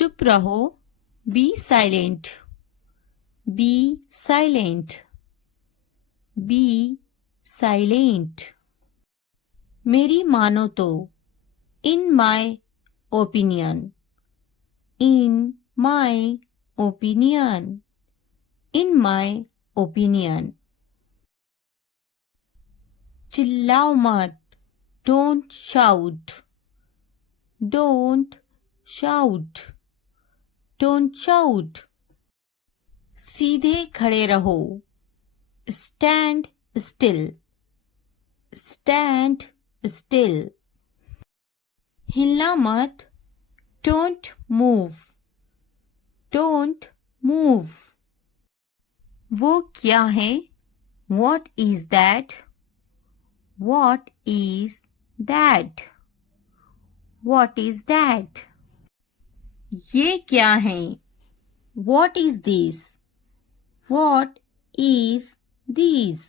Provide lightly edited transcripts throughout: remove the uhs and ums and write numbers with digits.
चुप रहो, be silent, be silent, be silent. मेरी मानो तो, in my opinion, in my opinion, in my opinion. चिल्लाओ मत, don't shout, don't shout, don't shout. सीधे खड़े रहो, स्टैंड स्टिल, स्टैंड स्टिल। हिलना मत, डोंट मूव, डोंट मूव। वो क्या है, what is that, what is that, what is that. ये क्या है, what is this, what is this,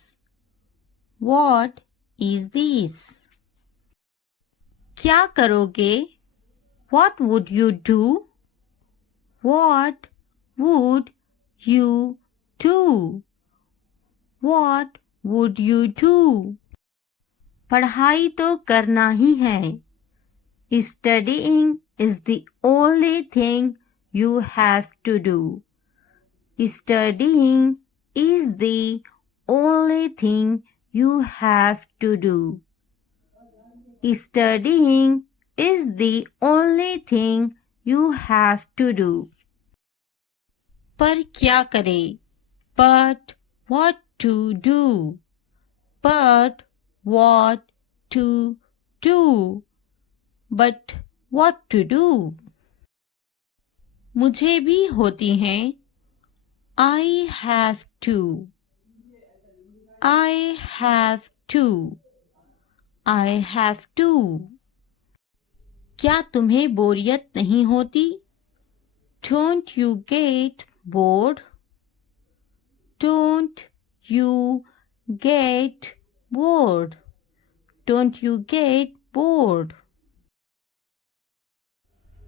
what is this. क्या करोगे, what would you do, what would you do, what would you do. पढ़ाई तो करना ही है, studying is the only thing you have to do, studying is the only thing you have to do, studying is the only thing you have to do. पर क्या करें, but what to do, but what to do, but what to do. मुझे भी होती हैं, I have to, I have to, I have to. क्या तुम्हें बोरियत नहीं होती, Don't you get bored, Don't you get bored, Don't you get bored.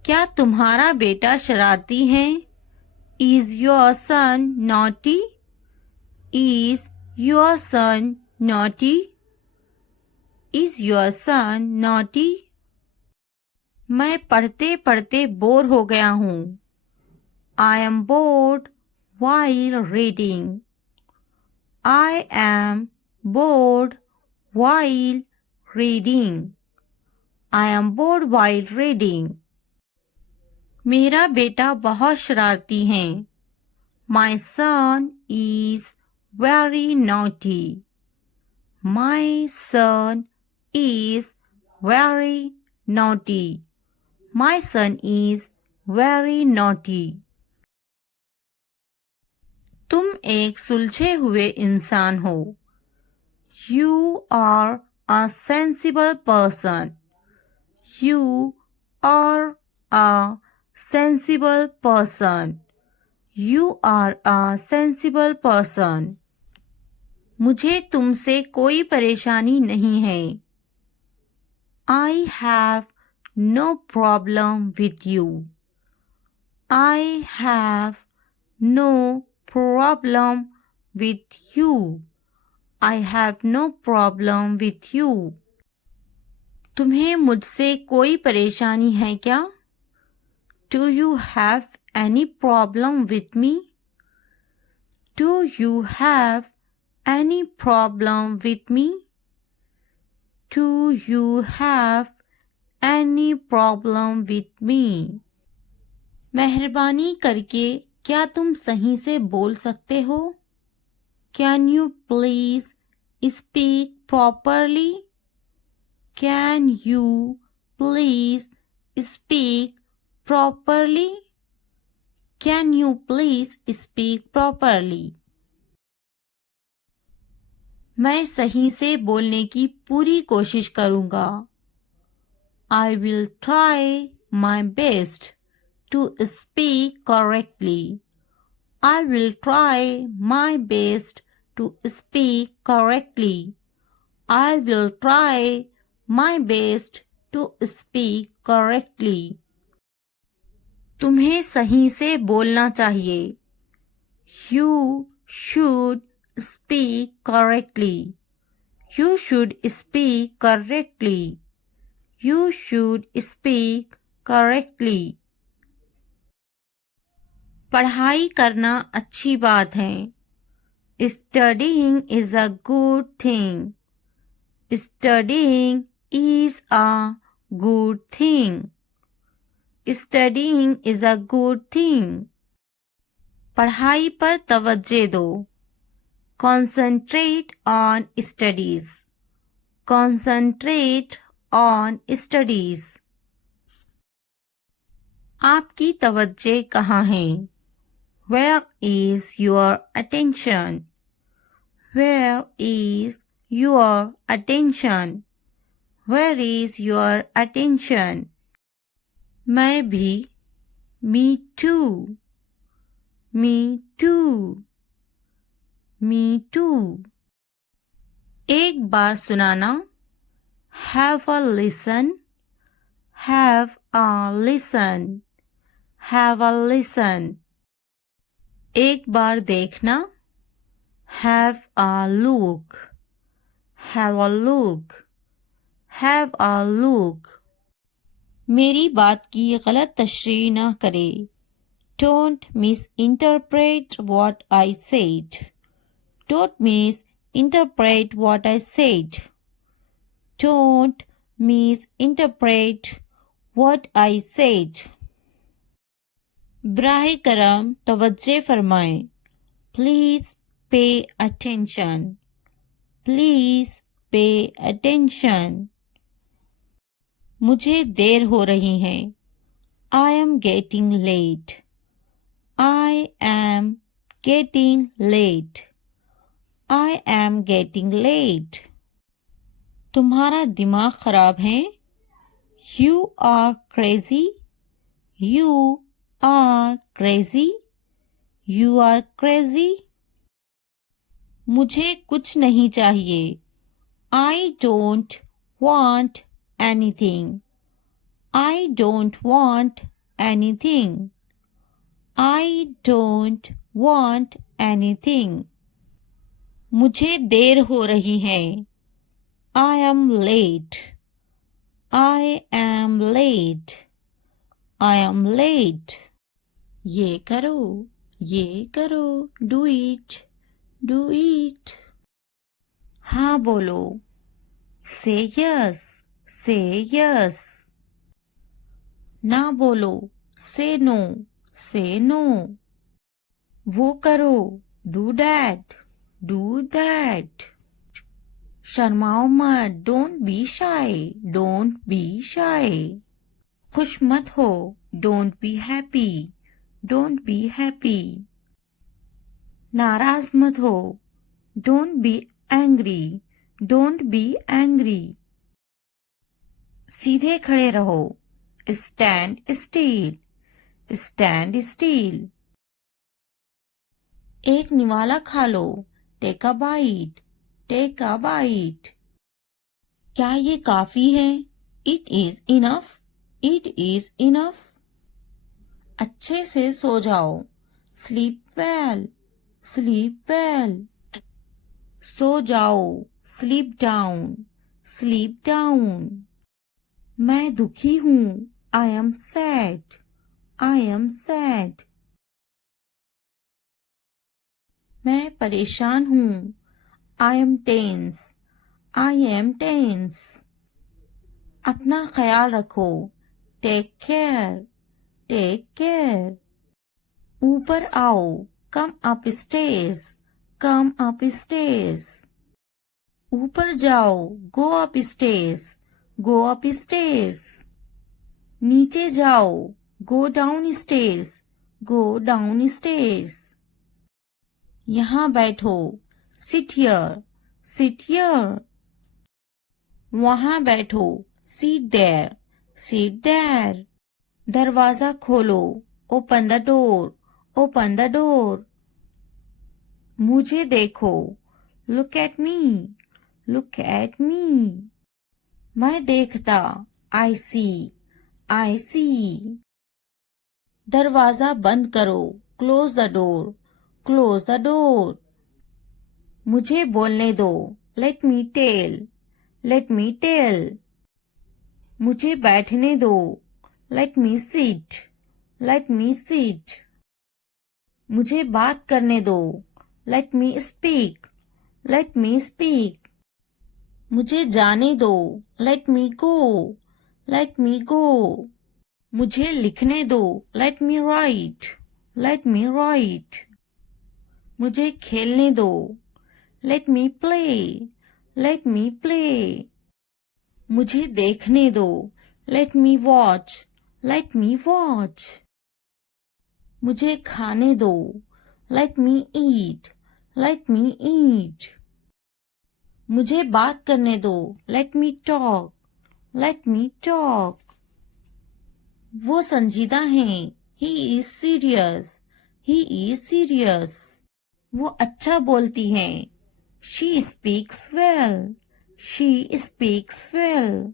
क्या तुम्हारा बेटा शरारती है, Is your son naughty, Is your son naughty, Is your son naughty. मैं पढ़ते पढ़ते बोर हो गया हूँ, I am bored while reading, I am bored while reading, I am bored while reading. मेरा बेटा बहुत शरारती है, My son is very naughty, My son is very naughty, My son is very naughty. तुम एक सुलझे हुए इंसान हो, You are a sensible person, You are a sensible person, You are a sensible person. मुझे तुमसे कोई परेशानी नहीं है, I have no problem with you, I have no problem with you, I have no problem with you. तुम्हें मुझसे कोई परेशानी है क्या, Do you have any problem with me, Do you have any problem with me, Do you have any problem with me. मेहरबानी करके क्या तुम सही से बोल सकते हो, Can you please speak properly, Can you please speak properly, Can you please speak properly. मैं सही से बोलने की पूरी कोशिश करूँगा, I will try my best to speak correctly, I will try my best to speak correctly, I will try my best to speak correctly. तुम्हें सही से बोलना चाहिए. You should speak correctly. You should speak correctly. You should speak correctly. पढ़ाई करना अच्छी बात है. Studying is a good thing. Studying is a good thing. Studying is a good thing. पढ़ाई पर तवज्जो दो. Concentrate on studies. Concentrate on studies. आपकी तवज्जो कहाँ है? Where is your attention? Where is your attention? Where is your attention? मैं भी. Me too. Me too. Me too. एक बार सुनाना. Have a listen. Have a listen. Have a listen. एक बार देखना. Have a look. Have a look. Have a look. मेरी बात की गलत तशरीह ना करे. Don't misinterpret what I said. Don't misinterpret what I said. Don't misinterpret what I said. बराह करम तवज्जो फरमाएं. Please pay attention. Please pay attention. मुझे देर हो रही है. I am getting late. I am getting late. I am getting late. तुम्हारा दिमाग खराब है. You are crazy. You are crazy. You are crazy. मुझे कुछ नहीं चाहिए. I don't want anything. I don't want anything. I don't want anything. मुझे देर हो रही है. I am late. I am late. I am late. ये करो. ये करो. Do it. Do it. हाँ बोलो. Say yes. Say yes. ना बोलो. Say no. Say no. वो करो. Do that. Do that. शर्माओ मत. Don't be shy. Don't be shy. खुश मत हो. Don't be happy. Don't be happy. नाराज मत हो. Don't be angry. Don't be angry. सीधे खड़े रहो. Stand still. Stand still. एक निवाला खा लो. Take a bite. Take a bite. क्या ये काफी है? It is enough. It is enough. अच्छे से सो जाओ. Sleep well. Sleep well. सो जाओ. Sleep down. Sleep down. मैं दुखी हूँ. I am sad. I am sad. मैं परेशान हूँ. I am tense. I am tense. अपना ख्याल रखो. Take care. Take care. ऊपर आओ. Come upstairs. Come upstairs. ऊपर जाओ. Go upstairs. Go upstairs. नीचे जाओ. Go downstairs. Go downstairs. यहाँ बैठो. Sit here. Sit here. वहाँ बैठो. Sit there. Sit there. दरवाजा खोलो. Open the door. Open the door. मुझे देखो. Look at me. Look at me. मैं देखता. I see. I see. दरवाजा बंद करो, close the door, close the door. मुझे बोलने दो, let me tell, let me tell. मुझे बैठने दो, let me sit, let me sit. मुझे बात करने दो, let me speak, let me speak. मुझे जाने दो, लेट मी गो, लेट मी गो। मुझे लिखने दो, लेट मी राइट, लेट मी राइट। मुझे खेलने दो, लेट मी प्ले, लेट मी प्ले। मुझे देखने दो, लेट मी वॉच, लेट मी वॉच। मुझे खाने दो, लेट मी ईट, लेट मी ईट। मुझे बात करने दो, let me talk, let me talk. वो संजीदा हैं, he is serious, he is serious. वो अच्छा बोलती हैं, she speaks well, she speaks well.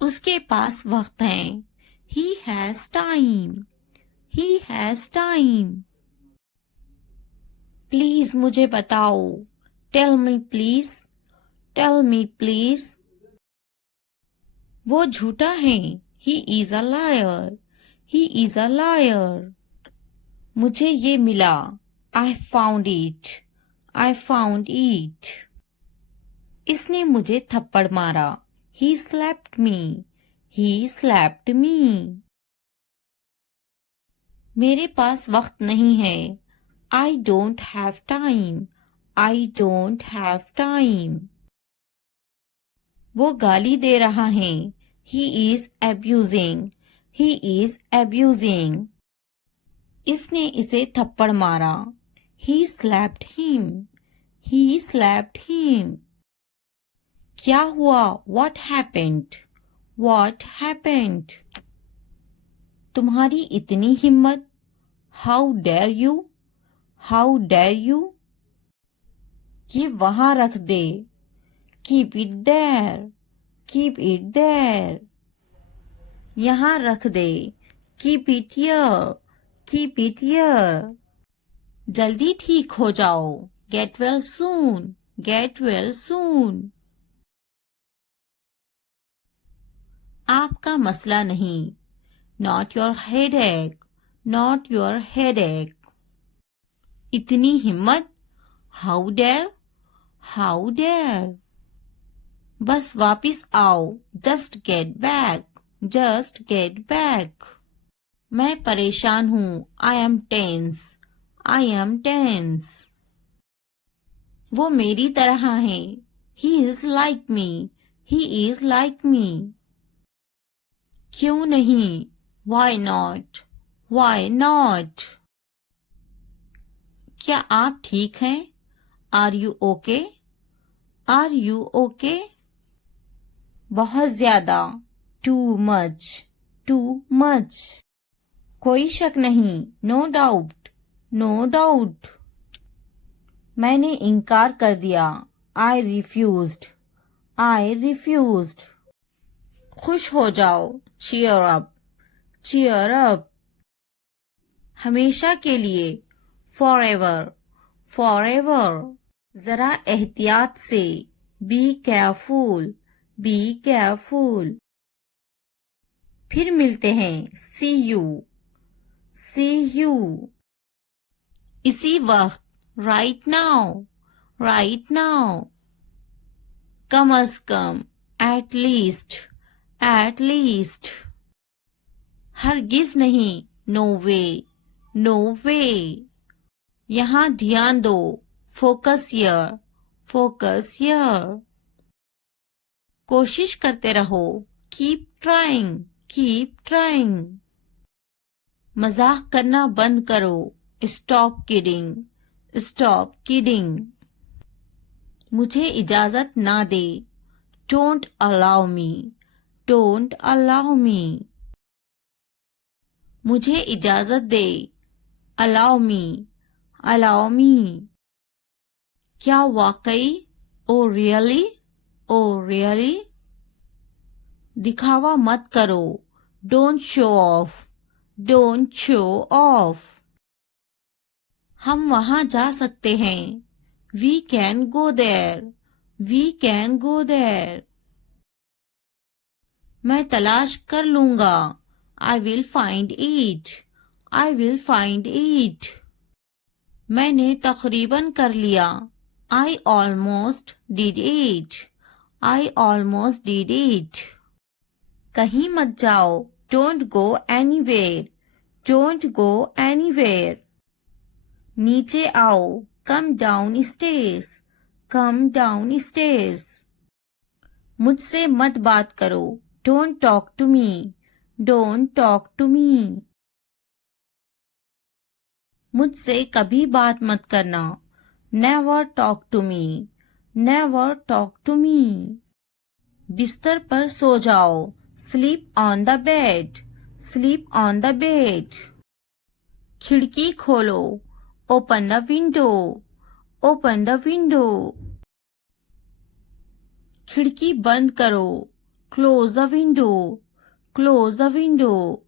उसके पास वक्त है, he has time, he has time. Please मुझे बताओ, tell me please, tell me please. वो झूठा है, he is a liar, he is a liar. मुझे ये मिला, I found it, I found it. इसने मुझे थप्पड़ मारा, he slapped me, he slapped मी। मेरे पास वक्त नहीं है, I don't have time, I don't have time. वो गाली दे रहा है, he is abusing, he is abusing. इसने इसे थप्पड़ मारा, he slapped him, he slapped him. क्या हुआ, व्हाट हैपेंड, व्हाट हैपेंड। तुम्हारी इतनी हिम्मत, how dare you, how dare you. ये वहां रख दे, keep it there, keep it there. यहां रख दे, keep it here, keep it here. जल्दी ठीक हो जाओ, get well soon, get well soon. आपका मसला नहीं, not your headache, not your headache. इतनी हिम्मत, हाउ डेयर, हाउ डेयर। बस वापिस आओ, just get back, just get back. मैं परेशान हूं, I am tense, I am tense. वो मेरी तरह है, he is like me, he is like me. क्यों नहीं, वाई नॉट, वाई नॉट। क्या आप ठीक हैं, are you okay, are you okay. बहुत ज्यादा, टू मच, टू मच। कोई शक नहीं, नो डाउट, नो डाउट। मैंने इनकार कर दिया, आई रिफ्यूज्ड, आई रिफ्यूज्ड। खुश हो जाओ, चीयर अप, चीयर अप। हमेशा के लिए, फॉर एवर, फॉर एवर। जरा एहतियात से, बी केयरफुल, बी केयरफुल। फिर मिलते हैं, सी यू, सी यू। इसी वक्त, राइट नाउ, राइट नाउ। कम अज कम, एट लीस्ट, एट लीस्ट। हरगिज नहीं, नो वे, नो वे। यहां ध्यान दो, फोकस हियर, फोकस हियर। कोशिश करते रहो, कीप ट्राइंग, कीप ट्राइंग। मजाक करना बंद करो, स्टॉप किडिंग, स्टॉप किडिंग। मुझे इजाजत ना दे, don't allow me, don't allow me. मुझे इजाजत दे, अलाउ मी, अलाउ मी। क्या वाकई, ओ रियली, ओ रियली। दिखावा मत करो, don't show off, Don't show off. हम वहां जा सकते हैं. We can go there. We can go there. मैं तलाश कर लूंगा. I will find it. I will find it. मैंने तकरीबन कर लिया. I almost did it. I almost did it. कहीं मत जाओ. Don't go anywhere. Don't go anywhere. नीचे आओ. Come downstairs. Come downstairs. मुझसे मत बात करो. Don't talk to me. Don't talk to me. मुझसे कभी बात मत करना. Never talk to me. Never talk to me. बिस्तर पर सो जाओ. Sleep on the bed. Sleep on the bed. खिड़की खोलो. Open the window. Open the window. खिड़की बंद करो. Close the window. Close the window.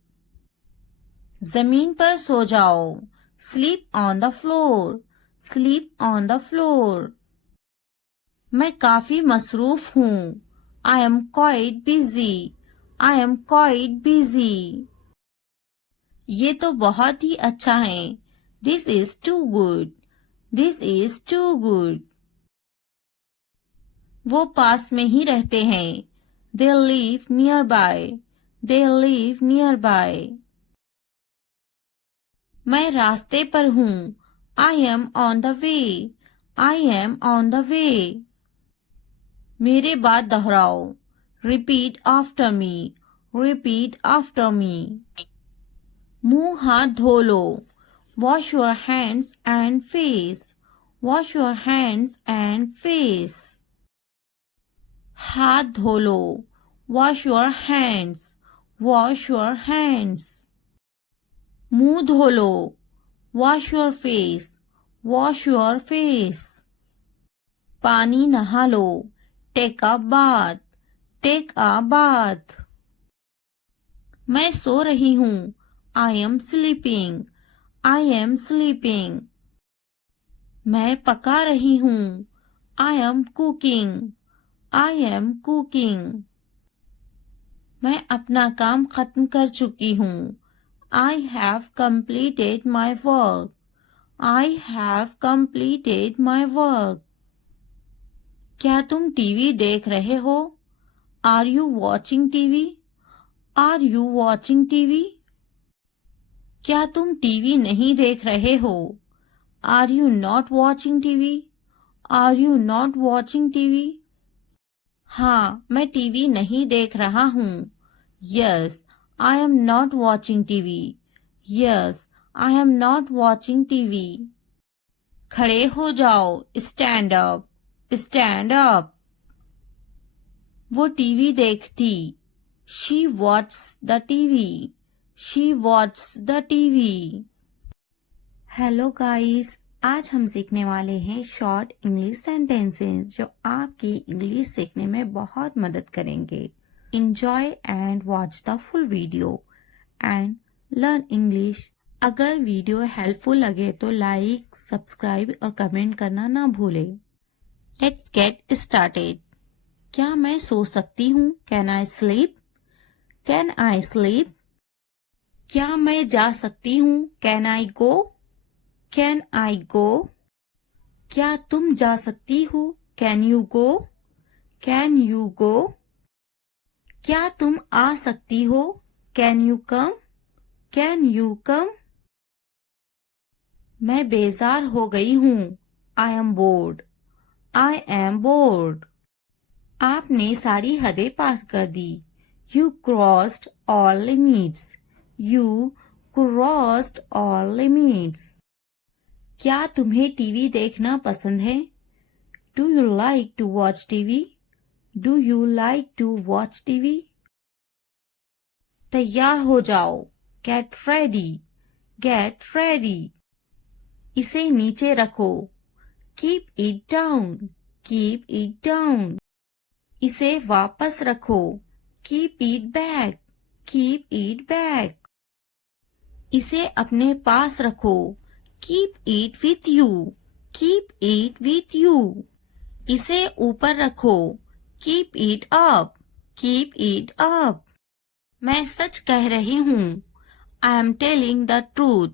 जमीन पर सो जाओ. Sleep on the floor. Sleep on the floor. मैं काफी मसरूफ हूँ. I am quite busy. I am quite busy. ये तो बहुत ही अच्छा है. This is too good. This is too good. वो पास में ही रहते हैं. They live nearby. They live nearby. मैं रास्ते पर हूँ. I am on the way. I am on the way. मेरे बाद दोहराओ. Repeat after me. Repeat after me. मुंह हाथ धो लो. Wash your hands and face. Wash your hands and face. हाथ धो लो. Wash your hands. Wash your hands. मुंह धो लो. Wash your face. Wash your face. पानी नहा लो. Take a bath. Take a bath. मैं सो रही हूँ. I am sleeping. I am sleeping. मैं पका रही हूँ. I am cooking. I am cooking. मैं अपना काम खत्म कर चुकी हूँ. I have completed my work. I have completed my work. क्या तुम टीवी देख रहे हो? Are you watching TV? Are you watching TV? क्या तुम टीवी नहीं देख रहे हो? Are you not watching TV? Are you not watching TV? हाँ, मैं टीवी नहीं देख रहा हूँ. Yes, I am not watching TV. Yes, I am not watching TV. खड़े हो जाओ. Stand up. Stand up. वो टीवी देखती. She watched the TV. She watched the TV. Hello guys, आज हम सीखने वाले हैं शॉर्ट इंग्लिश सेंटेंसेस जो आपकी इंग्लिश सीखने में बहुत मदद करेंगे. Enjoy and watch the full video and learn English. अगर वीडियो हेल्पफुल लगे तो लाइक, सब्सक्राइब और कमेंट करना ना भूलें. Let's get started. क्या मैं सो सकती हूँ? Can I sleep? Can I sleep? क्या मैं जा सकती हूँ? Can I go? Can I go? क्या तुम जा सकती हो? Can you go? Can you go? क्या तुम आ सकती हो? Can you come? Can you come? मैं बेजार हो गई हूँ. I am bored. I am bored. आपने सारी हदें पार कर दी. You crossed all limits. You crossed all limits. क्या तुम्हें टीवी देखना पसंद है? Do you like to watch TV? Do you like to watch TV? तैयार हो जाओ. Get ready. Get ready. इसे नीचे रखो. Keep it down. Keep it down. इसे वापस रखो. Keep it back. Keep it back. इसे अपने पास रखो, keep it with you, keep it with you. इसे ऊपर रखो, keep it up, keep it up. मैं सच कह रही हूँ, I am telling the truth,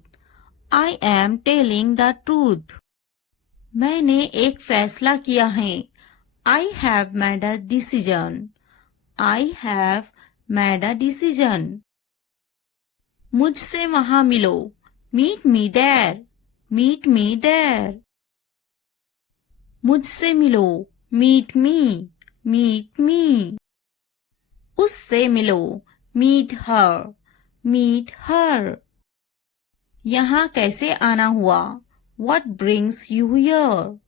I am telling the truth. मैंने एक फैसला किया है, I have made a decision, I have made a decision. मुझसे वहां मिलो, meet me there, meet me there. मुझसे मिलो, मीट मी, मीट मी। उससे मिलो, मीट हर, मीट हर। यहाँ कैसे आना हुआ, what brings you here,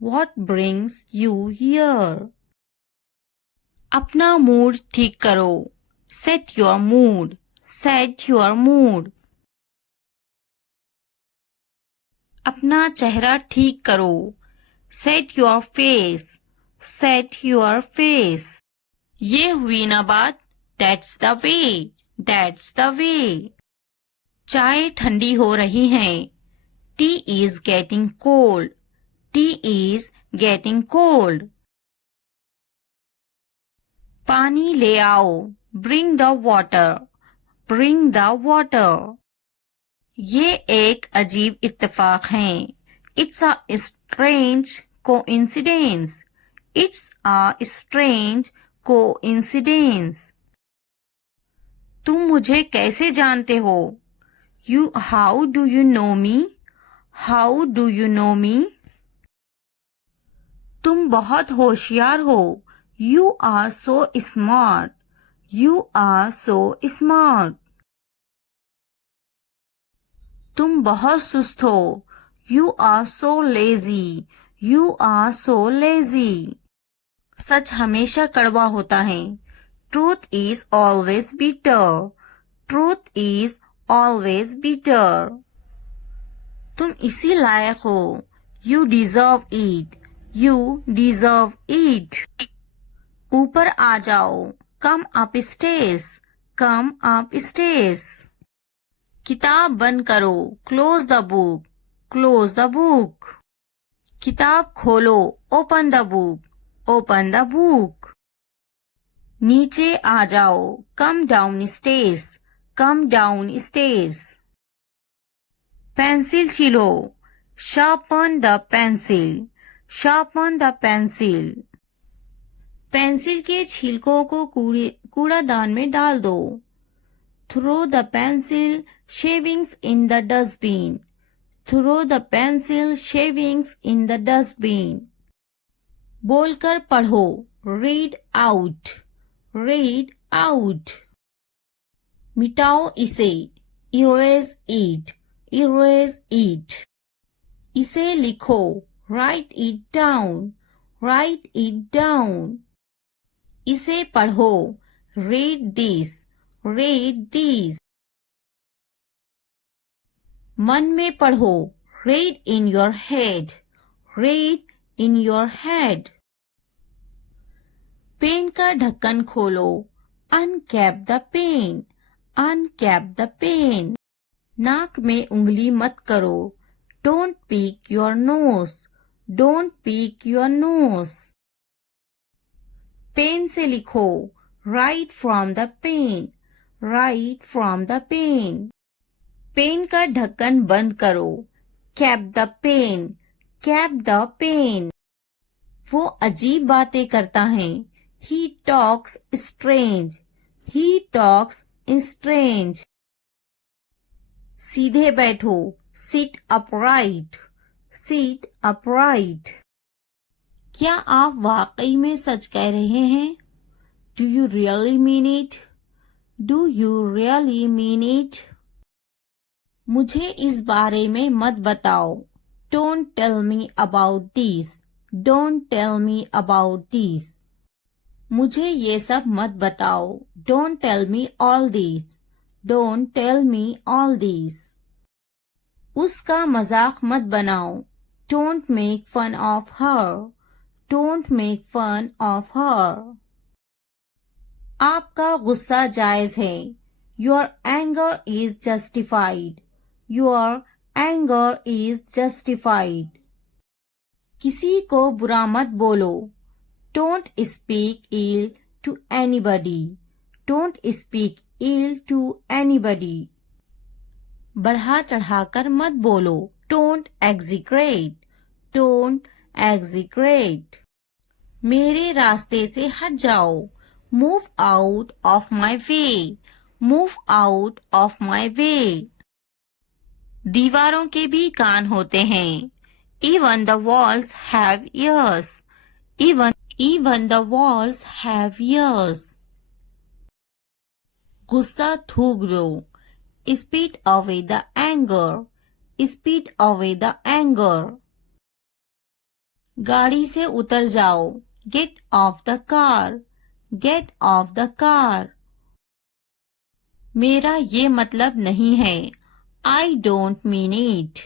what brings you here। अपना मूड ठीक करो, set your mood, set your mood। अपना चेहरा ठीक करो, set your face, set your face। ये हुई ना बात, that's the way, that's the way। चाय ठंडी हो रही है, tea is getting cold, tea is getting cold। पानी ले आओ, bring the water, bring the water। ये एक अजीब इत्तेफाक है, it's a strange coincidence, it's a strange coincidence। तुम मुझे कैसे जानते हो, how do you know me, how do you know me। तुम बहुत होशियार हो, you are so smart, you are so smart। तुम बहुत सुस्त हो, you are so lazy, you are so lazy। सच हमेशा कड़वा होता है, truth is always bitter, truth is always bitter। तुम इसी लायक हो, you deserve it, you deserve it। ऊपर आ जाओ, come upstairs, come upstairs। किताब बंद करो, close the book, close the book। किताब खोलो, open the book, open the book। नीचे आ जाओ, come downstairs, come downstairs। Pencil छीलो, sharpen the pencil, sharpen the pencil। Pencil के छिलकों को कूड़ादान में डाल दो, throw the pencil shavings in the dustbin, throw the pencil shavings in the dustbin। बोलकर पढ़ो, read out, read out। मिटाओ इसे, erase it, erase it। इसे लिखो, write it down, write it down। इसे पढ़ो, read this, read this। मन में पढ़ो, read in your head, read in your head। Pen का ढक्कन खोलो, uncap the pen, uncap the pen। नाक में उंगली मत करो, don't pick your nose, don't pick your nose। Pen से लिखो, write from the pen, write from the pen। Pen का ढक्कन बंद करो, cap the pen, cap the pen। वो अजीब बातें करता है, he talks strange, he talks strange। सीधे बैठो, sit upright, sit upright। क्या आप वाकई में सच कह रहे हैं, do you really mean it, do you really mean it। मुझे इस बारे में मत बताओ, don't tell me about this, don't tell me about this। मुझे ये सब मत बताओ, don't tell me all this, don't tell me all this। उसका मजाक मत बनाओ, don't make fun of her, don't make fun of her। आपका गुस्सा जायज है, Your anger is justified. Your anger is justified. किसी को बुरा मत बोलो. Don't speak ill to anybody. Don't speak ill to anybody. बढ़ा चढ़ाकर मत बोलो. Don't exaggerate. Don't exaggerate. मेरे रास्ते से हट जाओ. Move out of my way. Move out of my way. दीवारों के भी कान होते हैं. Even the walls have ears. Even the walls have ears. गुस्सा थूक दो. Spit away the anger. Spit away the anger. गाड़ी से उतर जाओ. Get off the car. Get off the car. मेरा ये मतलब नहीं है. I don't mean it.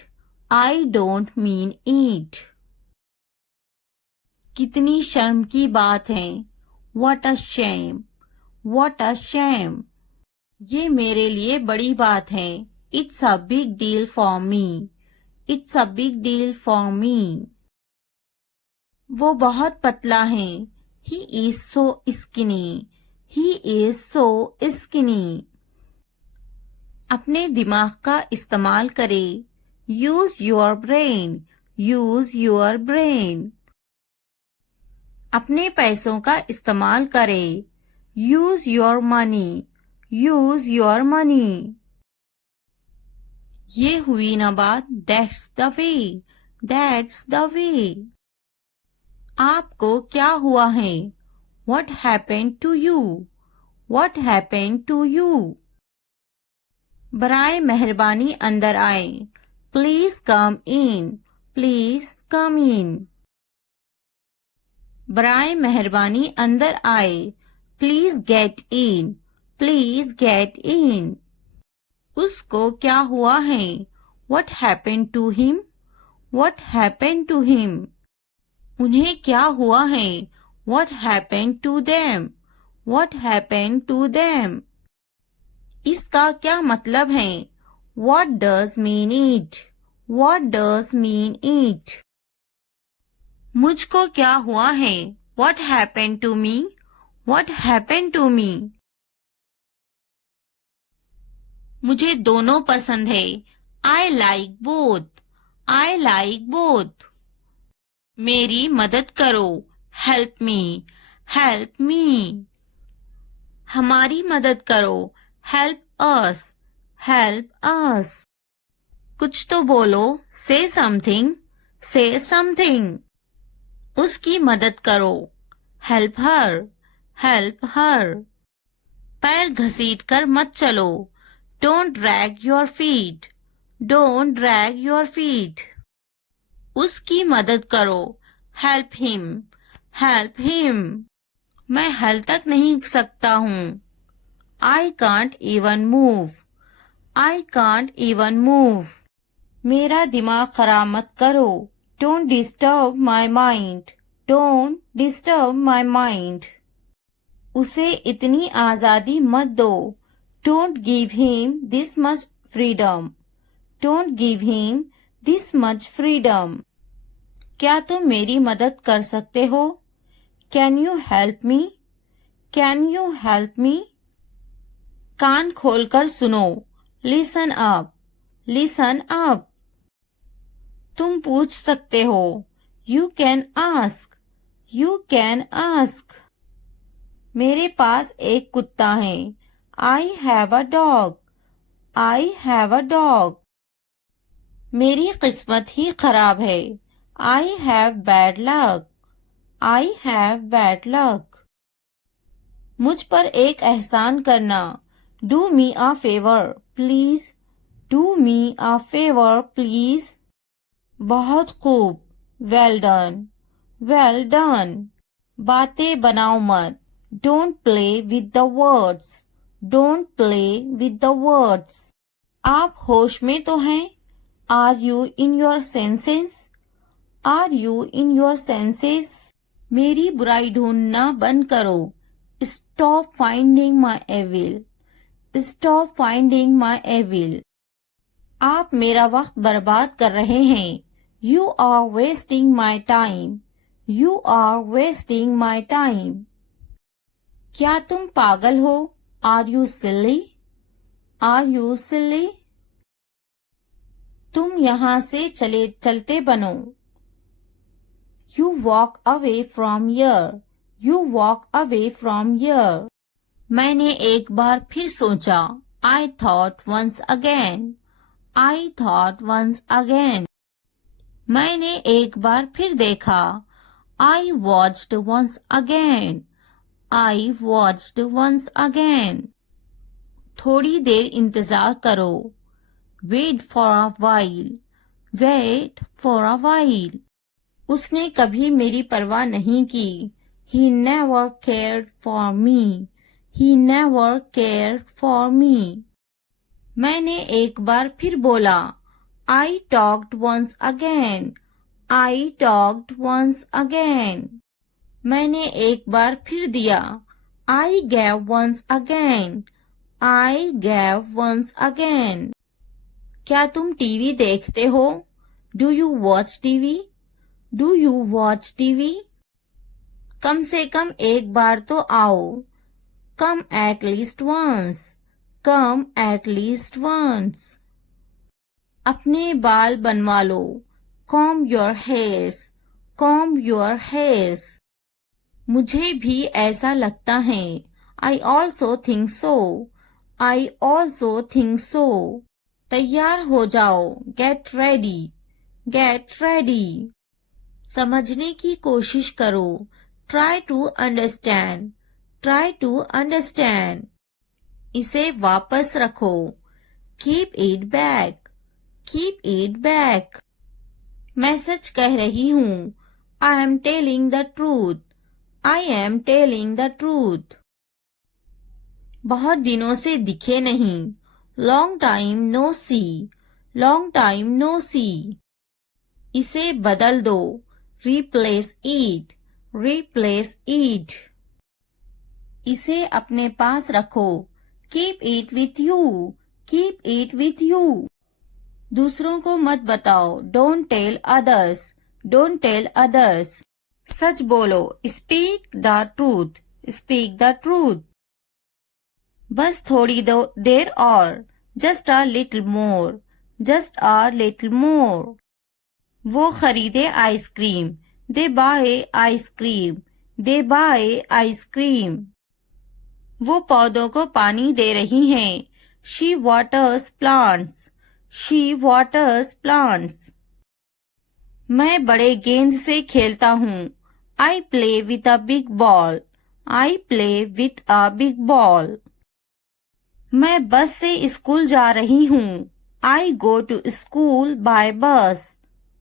I don't mean it. कितनी शर्म की बात है. What a shame. What a shame. ये मेरे लिए बड़ी बात है. It's a big deal for me. It's a big deal for me. वो बहुत पतला है. He is so skinny. He is so skinny. अपने दिमाग का इस्तेमाल करें. Use your brain. Use your brain. अपने पैसों का इस्तेमाल करें. Use your money. Use your money. ये हुई ना बात. That's the way. That's the way. आपको क्या हुआ है? What happened to you? What happened to you? बराए मेहरबानी अंदर आए. Please come in. Please come in. बराए मेहरबानी अंदर आए. Please get in. Please get in. उसको क्या हुआ है? What happened to him? What happened to him? उन्हें क्या हुआ है? What happened to them? What happened to them? इसका क्या मतलब है? What does mean it? What does mean it? मुझको क्या हुआ है? What happened to me? What happened to me? मुझे दोनों पसंद है. I like both. I like both. मेरी मदद करो. Help me. Help me. हमारी मदद करो. Help us. Help us. कुछ तो बोलो. Say something. Say something. उसकी मदद करो. Help her. Help her. पैर घसीट कर मत चलो. Don't drag your feet. Don't drag your feet. उसकी मदद करो. Help him. Help him. मैं हल तक नहीं सकता हूँ. I can't even move. I can't even move. मेरा दिमाग खराब मत करो. Don't disturb my mind. Don't disturb my mind. उसे इतनी आज़ादी मत दो. Don't give him this much freedom. Don't give him this much freedom. क्या तुम मेरी मदद कर सकते हो? Can you help me? Can you help me? कान खोलकर सुनो. Listen up. Listen up. तुम पूछ सकते हो. You can ask. You can ask. मेरे पास एक कुत्ता है. I have a dog. I have a dog. मेरी किस्मत ही खराब है. I have bad luck. I have bad luck. मुझ पर एक एहसान करना. Do me a favor, please. Do me a favor, please. बहुत खूब. Well done. Well done. बातें बनाओ मत. Don't play with the words. Don't play with the words. आप होश में तो हैं? Are you in your senses? Are you in your senses? मेरी बुराई ढूंढना बंद करो. Stop finding my evil. Stop finding my evil. आप मेरा वक्त बर्बाद कर रहे हैं. You are wasting my time. You are wasting my time. क्या तुम पागल हो? Are you silly? Are you silly? तुम यहाँ से चलते बनो. You walk away from here. You walk away from here. मैंने एक बार फिर सोचा. I thought once again. I thought once again. मैंने एक बार फिर देखा. I watched once again. I watched once again. थोड़ी देर इंतजार करो. Wait for a while. Wait for a while. उसने कभी मेरी परवाह नहीं की. He never cared for me. He never cared for me. मैंने एक बार फिर बोला. I talked once again. I talked once again. मैंने एक बार फिर दिया. I gave once again. I gave once again. क्या तुम टीवी देखते हो? Do you watch TV? Do you watch TV? कम से कम एक बार तो आओ. Come at least once. Come at least once. अपने बाल बनवा लो. Comb your hairs. Comb your hairs. मुझे भी ऐसा लगता है. I also think so. I also think so. तैयार हो जाओ. Get ready. Get ready. समझने की कोशिश करो. Try to understand. Try to understand. इसे वापस रखो. Keep it back. Keep it back. मैं सच कह रही हूँ. I am telling the truth. I am telling the truth. बहुत दिनों से दिखे नहीं. Long time no see. Long time no see. इसे बदल दो. Replace it. Replace it. इसे अपने पास रखो. Keep it with you. Keep it with you. दूसरों को मत बताओ. Don't tell others. Don't tell others. सच बोलो. Speak the truth. Speak the truth. बस थोड़ी देर और. Just a little more. Just a little more. वो खरीदे ice cream. They buy ice cream. They buy ice cream. वो पौधों को पानी दे रही हैं. She waters plants. She waters plants. मैं बड़े गेंद से खेलता हूँ. I play with a big ball. I play with a big ball. मैं बस से स्कूल जा रही हूँ. I go to school by bus.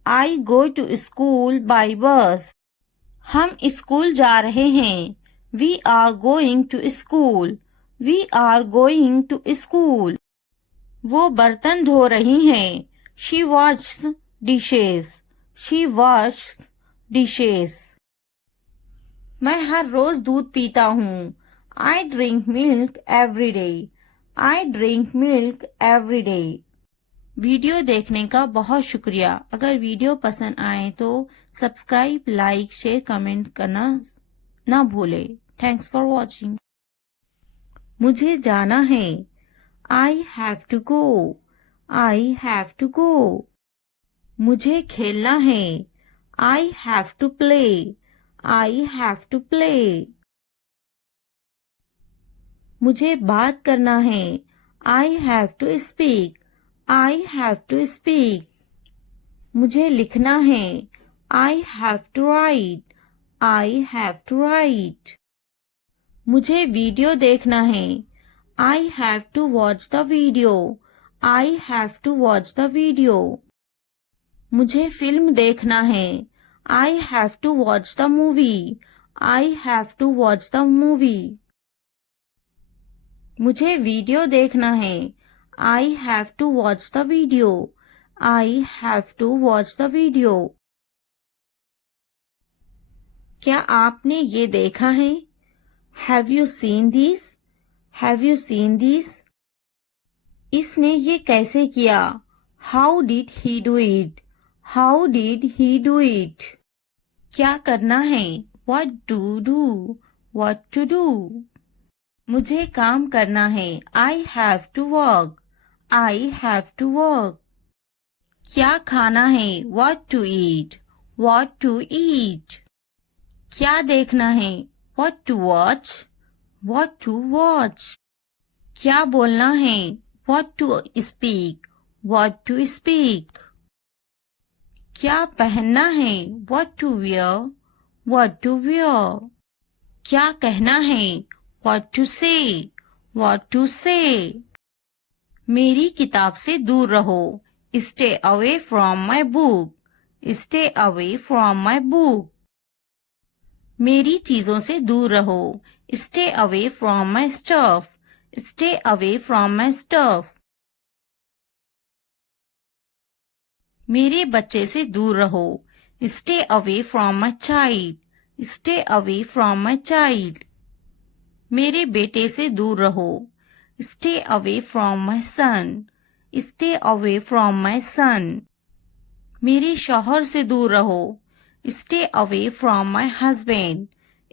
I go to school by bus. हम स्कूल जा रहे हैं. We are going to school. We are going to school. वो बर्तन धो रही हैं. She washes dishes. She washes dishes. मैं हर रोज दूध पीता हूँ. I drink milk every day. I drink milk every day. Video देखने का बहुत शुक्रिया. अगर वीडियो पसंद आए तो सब्सक्राइब, लाइक, शेयर, कमेंट करना ना भूले. Thanks for watching. मुझे जाना है. I have to go. I have to go. मुझे खेलना है. I have to play. I have to play. मुझे बात करना है. I have to speak. I have to speak. मुझे लिखना है. I have to write. I have to write. मुझे वीडियो देखना है. I have to watch the video. I have to watch the video. मुझे फिल्म देखना है. I have to watch the movie. I have to watch the movie. मुझे video देखना है. I have to watch the video. I have to watch the video. क्या आपने ये देखा है? Have you seen this? Have you seen this? इसने ये कैसे किया? How did he do it? How did he do it? क्या करना है? What to do? What to do? मुझे काम करना है। I have to work. I have to work. क्या खाना है? What to eat? What to eat? क्या देखना है? What to watch? What to watch? क्या बोलना है? What to speak? What to speak? क्या पहनना है? What to wear? What to wear? क्या कहना है? What to say? What to say? मेरी किताब से दूर रहो। Stay away from my book. Stay away from my book. मेरी चीजों से दूर रहो। Stay away from my stuff. Stay away from my stuff. मेरे बच्चे से दूर रहो। Stay away from my child. Stay away from my child. मेरे बेटे से दूर रहो। Stay away from my son. Stay away from my सन। मेरे शौहर से दूर रहो। Stay away from my husband.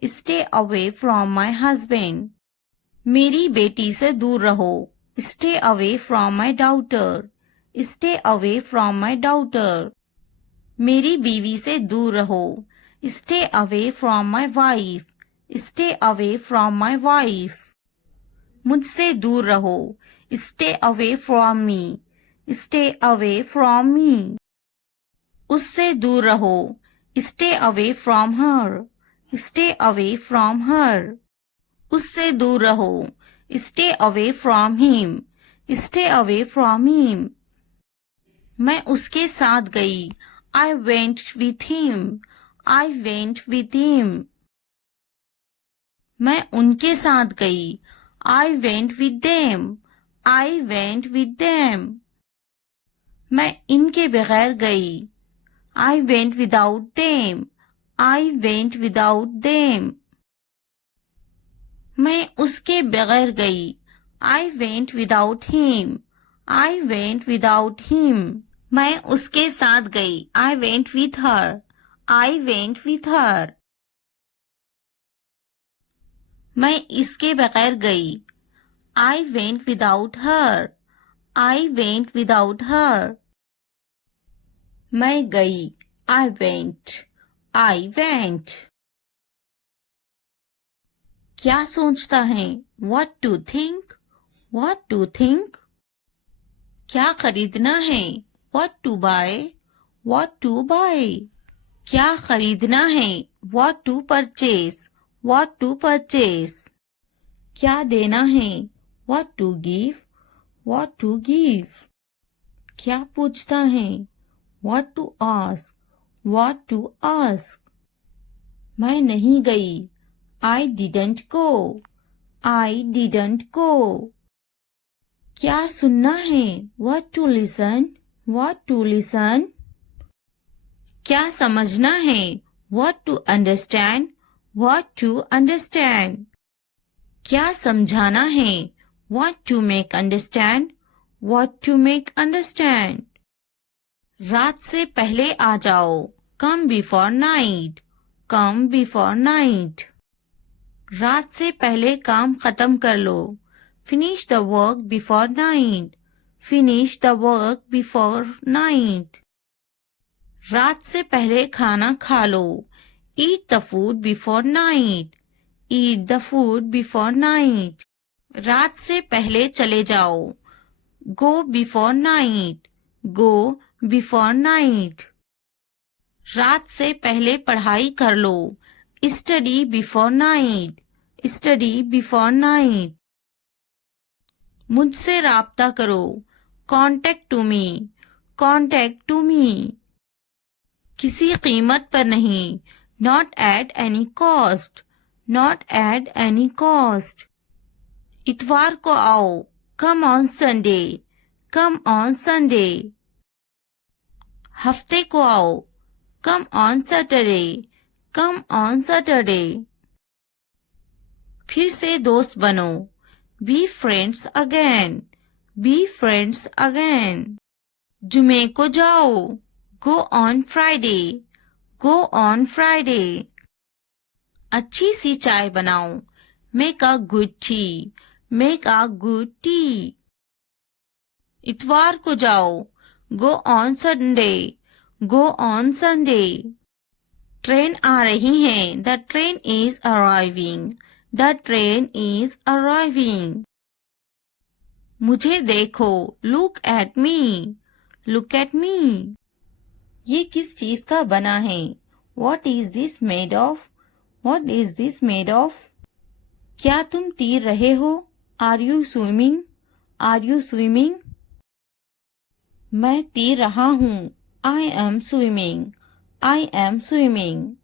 Stay away from my husband. मेरी बेटी से दूर रहो। Stay away from my daughter. Stay away from my daughter. मेरी बीवी से दूर रहो। Stay away from my wife. Stay away from my wife. मुझसे दूर रहो। Stay away from me. Stay away from me. उससे दूर रहो। Stay away from her. Stay away from her. उससे दूर रहो। Stay away from him. Stay away from him. मैं उसके साथ गई। I went with him. I went with him. मैं उनके साथ गई। I went with them. I went with them. मैं इनके बगैर गई। I went without them. I went without them. मैं उसके बगैर गई। I went without him. I went without him. मैं उसके साथ गई। I went with her. I went with her. मैं इसके बगैर गई। I went without her. I went without her. मैं गई। I went. I went. क्या सोचता है? What to think? What to think? क्या खरीदना है? What to buy? What to buy? क्या खरीदना है? What to purchase? What to purchase? क्या देना है? What to give? What to give? क्या पूछता है? What to ask? What to ask? मैं नहीं गई। I didn't go. I didn't गो। क्या सुनना है? What to listen? What to listen? क्या समझना है? What to understand? What to understand? क्या समझाना है? What to make understand? What to make understand? रात से पहले आ जाओ। Come before night. Come before night. रात से पहले काम खत्म कर लो। Finish the work before night. Finish the work before night. रात से पहले खाना खा लो। Eat the food before night. Eat the food before night. रात से पहले चले जाओ। Go before night. Go before night. रात से पहले पढ़ाई कर लो। Study before night. Study before night. मुझसे राब्ता करो। Contact to me. Contact to me. किसी कीमत पर नहीं। Not at any cost. Not at any cost. इतवार को आओ। Come on Sunday. Come on Sunday. हफ्ते को आओ। Come on Saturday. Come on Saturday. फिर से दोस्त बनो। B friends again. Be friends again. जुमे को जाओ, go on Friday, go on Friday. अच्छी सी चाय बनाओ, make a good tea, make a good tea. इतवार को जाओ, go on Sunday, go on Sunday. Train आ रही है, the train is arriving, the train is arriving. मुझे देखो, look at me, look at me. ये किस चीज का बना है? What is this made of, what is this made of. क्या तुम तैर रहे हो? Are you swimming, are you swimming. मैं तैर रहा हूँ, I am swimming, I am swimming.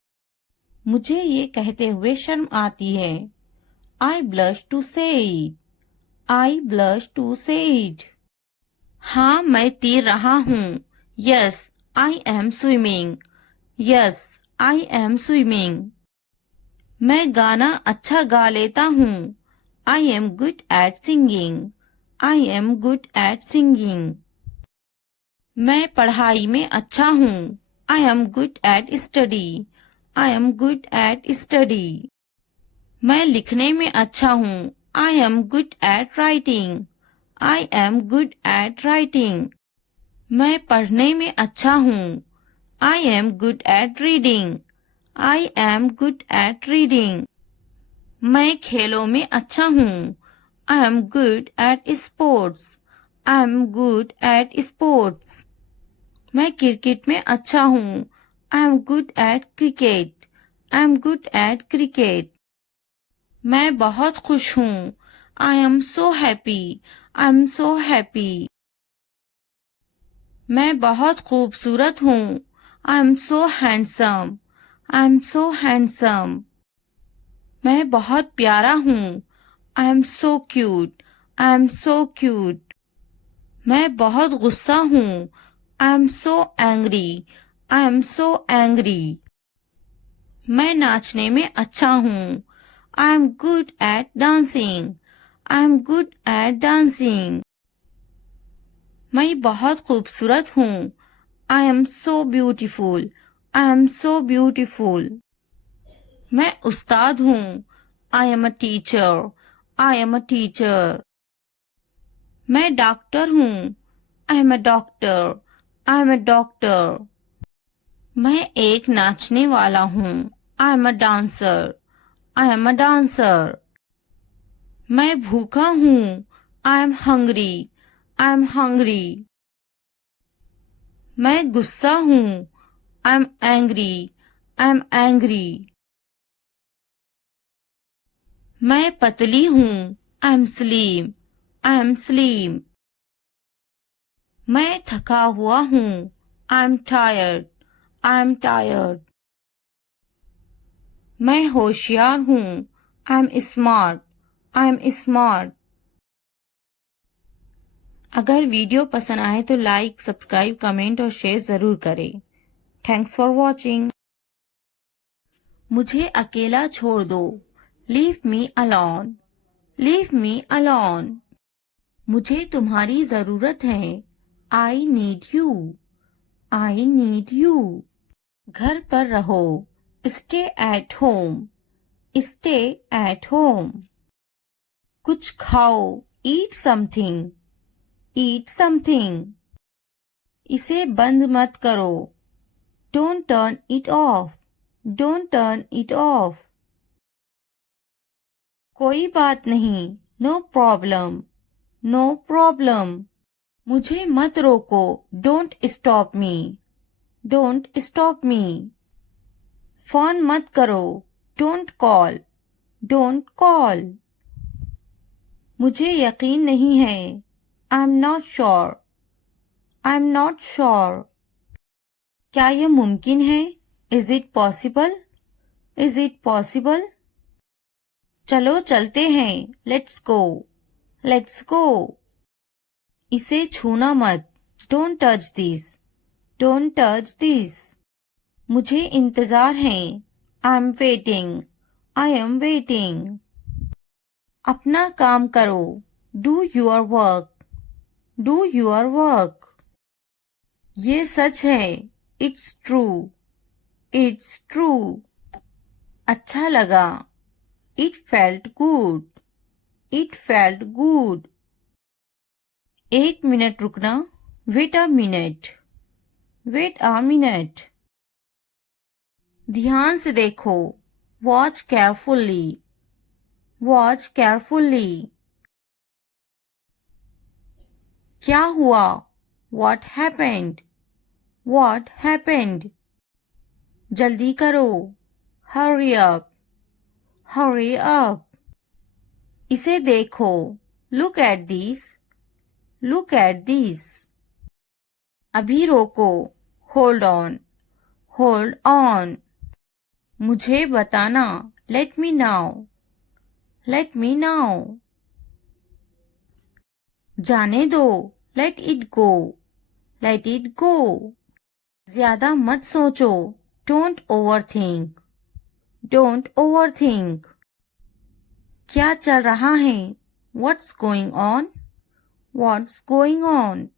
मुझे ये कहते हुए शर्म आती है, I blush to say it, I blush to say it. हाँ मैं तैर रहा हूँ, yes I am swimming, yes I am swimming. मैं गाना अच्छा गा लेता हूँ, I am good at singing, I am good at singing. मैं पढ़ाई में अच्छा हूँ, I am good eight study, I am good eight study. मैं लिखने में अच्छा हूँ, I am good at writing, I am good at writing. मैं पढ़ने में अच्छा हूँ, I am good eight reading, I am good eight reading. मैं खेलों में अच्छा हूँ, I am good eight sports, I am good eight sports. मैं क्रिकेट में अच्छा हूँ, I am good eight cricket, I am good eight cricket. मैं बहुत खुश हूँ, I am so happy, I am so happy. मैं बहुत खूबसूरत हूँ, I am so handsome, I am so handsome. मैं बहुत प्यारा हूँ, I am so cute, I am so cute. मैं बहुत गुस्सा हूँ, I am so angry, I am so angry. मैं नाचने में अच्छा हूँ, I am good at dancing, I am good at dancing. मैं बहुत खूबसूरत हूँ, I am so beautiful, I am so beautiful. मैं उस्ताद हूँ, I am a teacher, I am a teacher. मैं डॉक्टर हूँ, I am a doctor, I am a doctor. मैं एक नाचने वाला हूँ, I am a dancer, I am a dancer. मैं भूखा हूँ, I am hungry, I am hungry. मैं गुस्सा हूँ, I am angry, I am angry. मैं पतली हूँ, I M slim, I am slim. मैं थका हुआ हूँ, I am tired, I am tired. मैं होशियार हूँ, I am smart, I am smart. अगर वीडियो पसंद आए तो लाइक, सब्सक्राइब, कमेंट और शेयर जरूर करें। Thanks for watching. मुझे अकेला छोड़ दो, leave me alone, leave me alone. मुझे तुम्हारी जरूरत है, I need you, I need you. घर पर रहो, stay at home, stay at home. कुछ खाओ, ईट समथिंग, ईट समथिंग। इसे बंद मत करो, don't turn it of, don't turn it of. कोई बात नहीं, नो प्रॉब्लम, नो प्रॉब्लम। मुझे मत रोको, don't stop me, don't stop me. Phone मत करो, डोंट कॉल, डोंट कॉल। मुझे यकीन नहीं है, I am not sure, I am not sure. क्या यह मुमकिन है? Is it possible, is it possible. चलो चलते हैं, लेट्स गो, लेट्स गो। इसे छूना मत, don't touch this, don't touch this. मुझे इंतजार है, I am waiting, I am waiting. अपना काम करो, do your work, do your work. ये सच है, इट्स ट्रू, इट्स ट्रू। अच्छा लगा, it felt good, it felt good. एक मिनट रुकना, wait a minute, wait a minute. ध्यान से देखो, वॉच केयरफुली, वॉच केयरफुली। क्या हुआ, वॉट हैपेंड, वॉट हैपेंड। जल्दी करो, हरी अप, हरी अप। इसे देखो, look at this, look at this. अभी रोको, होल्ड ऑन, होल्ड ऑन। मुझे बताना, let me now, let me now. जाने दो, let it go, let it go. ज्यादा मत सोचो, don't over think, don't over think. क्या चल रहा है, what's going on, what's going on.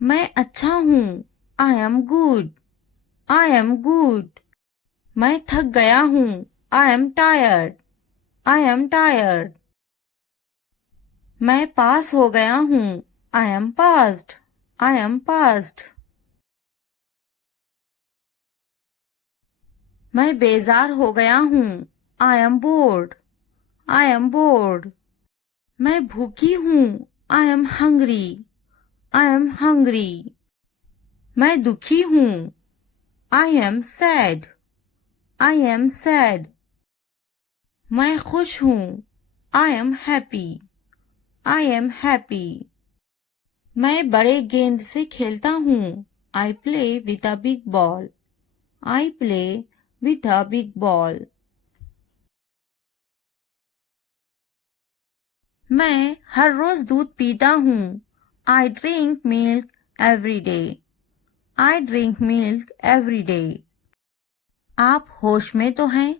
मैं अच्छा हूँ, I am good, I am good. मैं थक गया हूँ, I am tired, I am tired. मैं पास हो गया हूँ, I M passed, I am passed. मैं बेजार हो गया हूँ, I M board, I am board. मैं भूखी हूँ, I am hungry, I am hungry. मैं दुखी हूँ, I am sad, I am sad. मैं खुश हूँ, I am happy, I am happy. मैं बड़े गेंद से खेलता हूँ, I play with a big ball, I play with a big ball. मैं हर रोज दूध पीता हूँ, I drink milk every day, I drink milk every day. आप होश में तो हैं,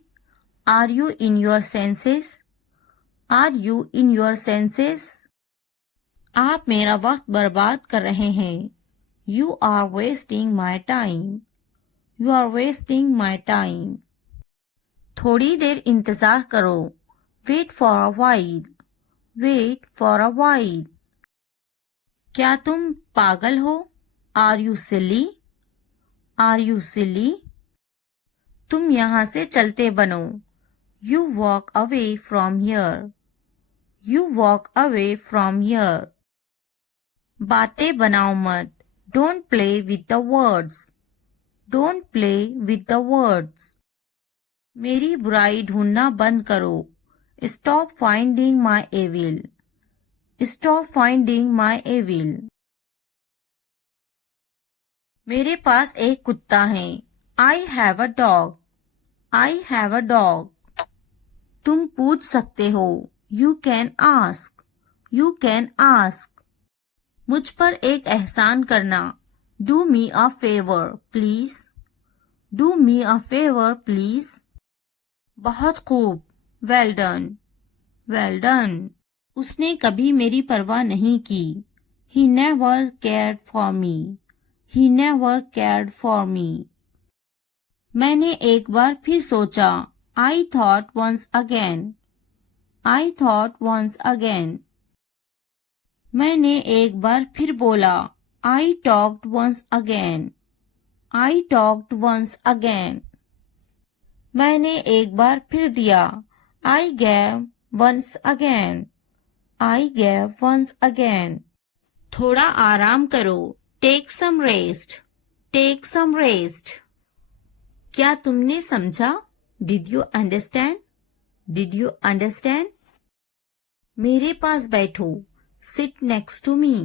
are you in your senses, are you in your senses. आप मेरा वक्त बर्बाद कर रहे हैं, you are wasting my time, you are wasting my time. थोड़ी देर इंतजार करो, wait for a while, wait for a while. क्या तुम पागल हो, are you silly, are you silly. तुम यहाँ से चलते बनो, you walk away from here, you walk away from here. बातें बनाओ मत, don't play with the words, don't play with the words. मेरी बुराई ढूंढना बंद करो, stop finding my evil, stop finding my evil. मेरे पास एक कुत्ता है, I have a dog, I have a dog. तुम पूछ सकते हो, you can ask, you can ask. मुझ पर एक एहसान करना, do me a favour please, do me a favour please. बहुत खूब, वेल डन, वेल डन। उसने कभी मेरी परवाह नहीं की, he never cared for me, he never cared for me. मैंने एक बार फिर सोचा, I thought once again, I thought once again. मैंने एक बार फिर बोला, I talked once again, I talked once again. मैंने एक बार फिर दिया, I gave once again, I gave once again. थोड़ा आराम करो, take some rest, take some rest. क्या तुमने समझा, did you understand, did you understand. मेरे पास बैठो, sit next to me,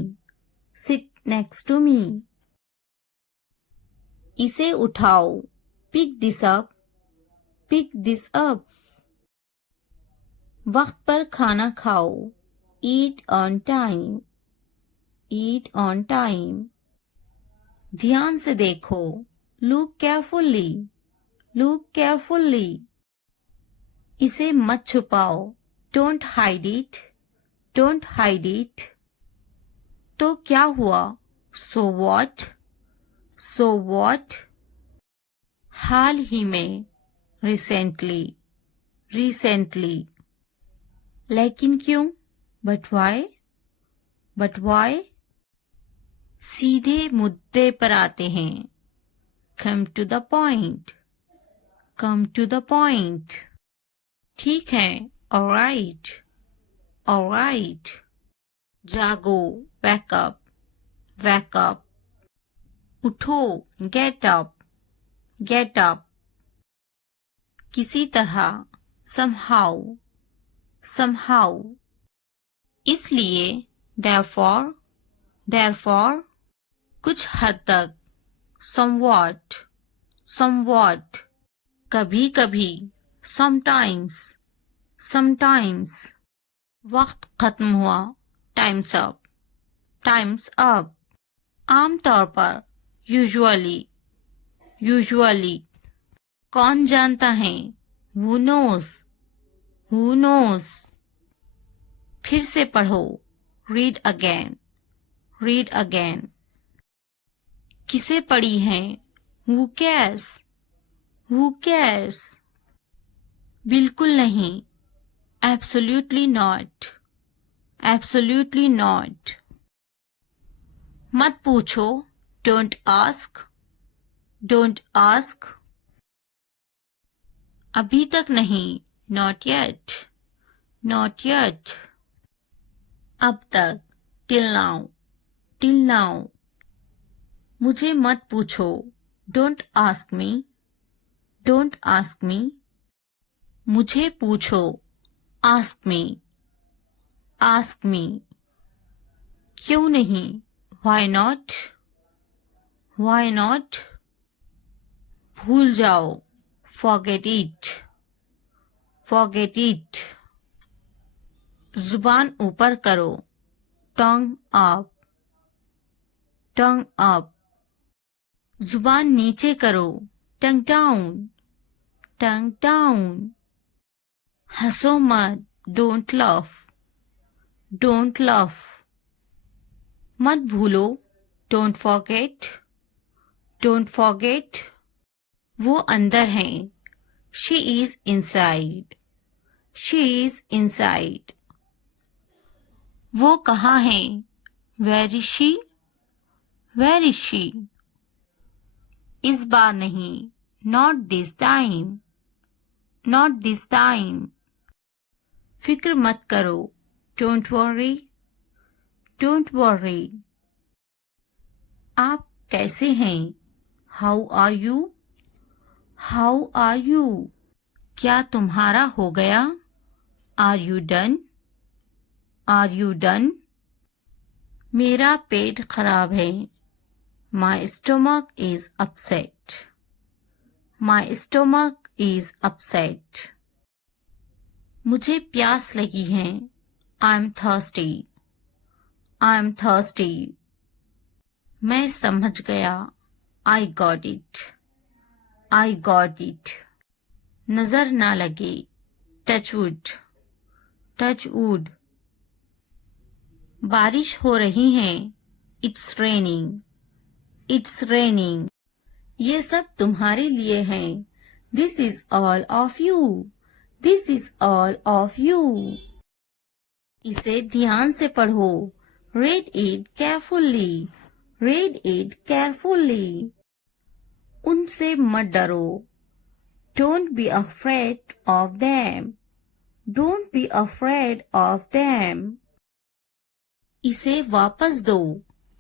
sit next to me. इसे उठाओ, pick this up, pick this up. वक्त पर खाना खाओ, eat on time, eat on time. ध्यान से देखो, लुक केयरफुली, लुक केयरफुली। इसे मत छुपाओ, don't hide it, don't hide it. तो क्या हुआ? So what? So what? हाल ही में, recently, recently. लेकिन क्यों? But why? But why? सीधे मुद्दे पर आते हैं. Come to the point. Come to the point. ठीक है. Alright. Alright. जागो. Wake up. Wake up. उठो. Get up. Get up. किसी तरह. Somehow. Somehow. इसलिए. Therefore. Therefore. कुछ हद तक. Somewhat. Somewhat. कभी कभी. Sometimes. Sometimes. वक्त खत्म हुआ. Time's up. Time's up. आमतौर पर. Usually. Usually. कौन जानता है? Who knows? Who knows? फिर से पढ़ो. Read again. Read again. किसे पढ़ी है? Who cares? Who cares? बिल्कुल नहीं. Absolutely not. Absolutely not. मत पूछो. Don't ask. Don't ask. अभी तक नहीं. Not yet. Not yet. अब तक. Till now. Till now. मुझे मत पूछो. Don't ask me. Don't ask me. मुझे पूछो. Ask me. Ask me. क्यों नहीं? Why not? Why not? भूल जाओ. Forget it. Forget it. जुबान ऊपर करो. Tongue up. Tongue up. जुबान नीचे करो. Tongue down. Tongue down. हंसो मत. Don't laugh. Don't laugh. मत भूलो. Don't forget. Don't forget. वो अंदर है. She is inside. She is inside. वो कहाँ है? Where is she? Where is she? इस बार नहीं. Not this time. Not this time. फिक्र मत करो. Don't worry. Don't worry. आप कैसे हैं? How are you? How are you? क्या तुम्हारा हो गया? Are you done? Are you done? मेरा पेट खराब है. My stomach is upset. My stomach is upset. मुझे प्यास लगी है. I'm thirsty. I'm thirsty. मैं समझ गया. I got it. I got it. नजर ना लगे. Touch wood. Touch wood. बारिश हो रही है. It's raining. It's raining. ये सब तुम्हारे लिए है. This is all of you. This is all of you. इसे ध्यान से पढ़ो. Read it carefully. Read it carefully. उनसे मत डरो. Don't be afraid of them. Don't be afraid of them. इसे वापस दो.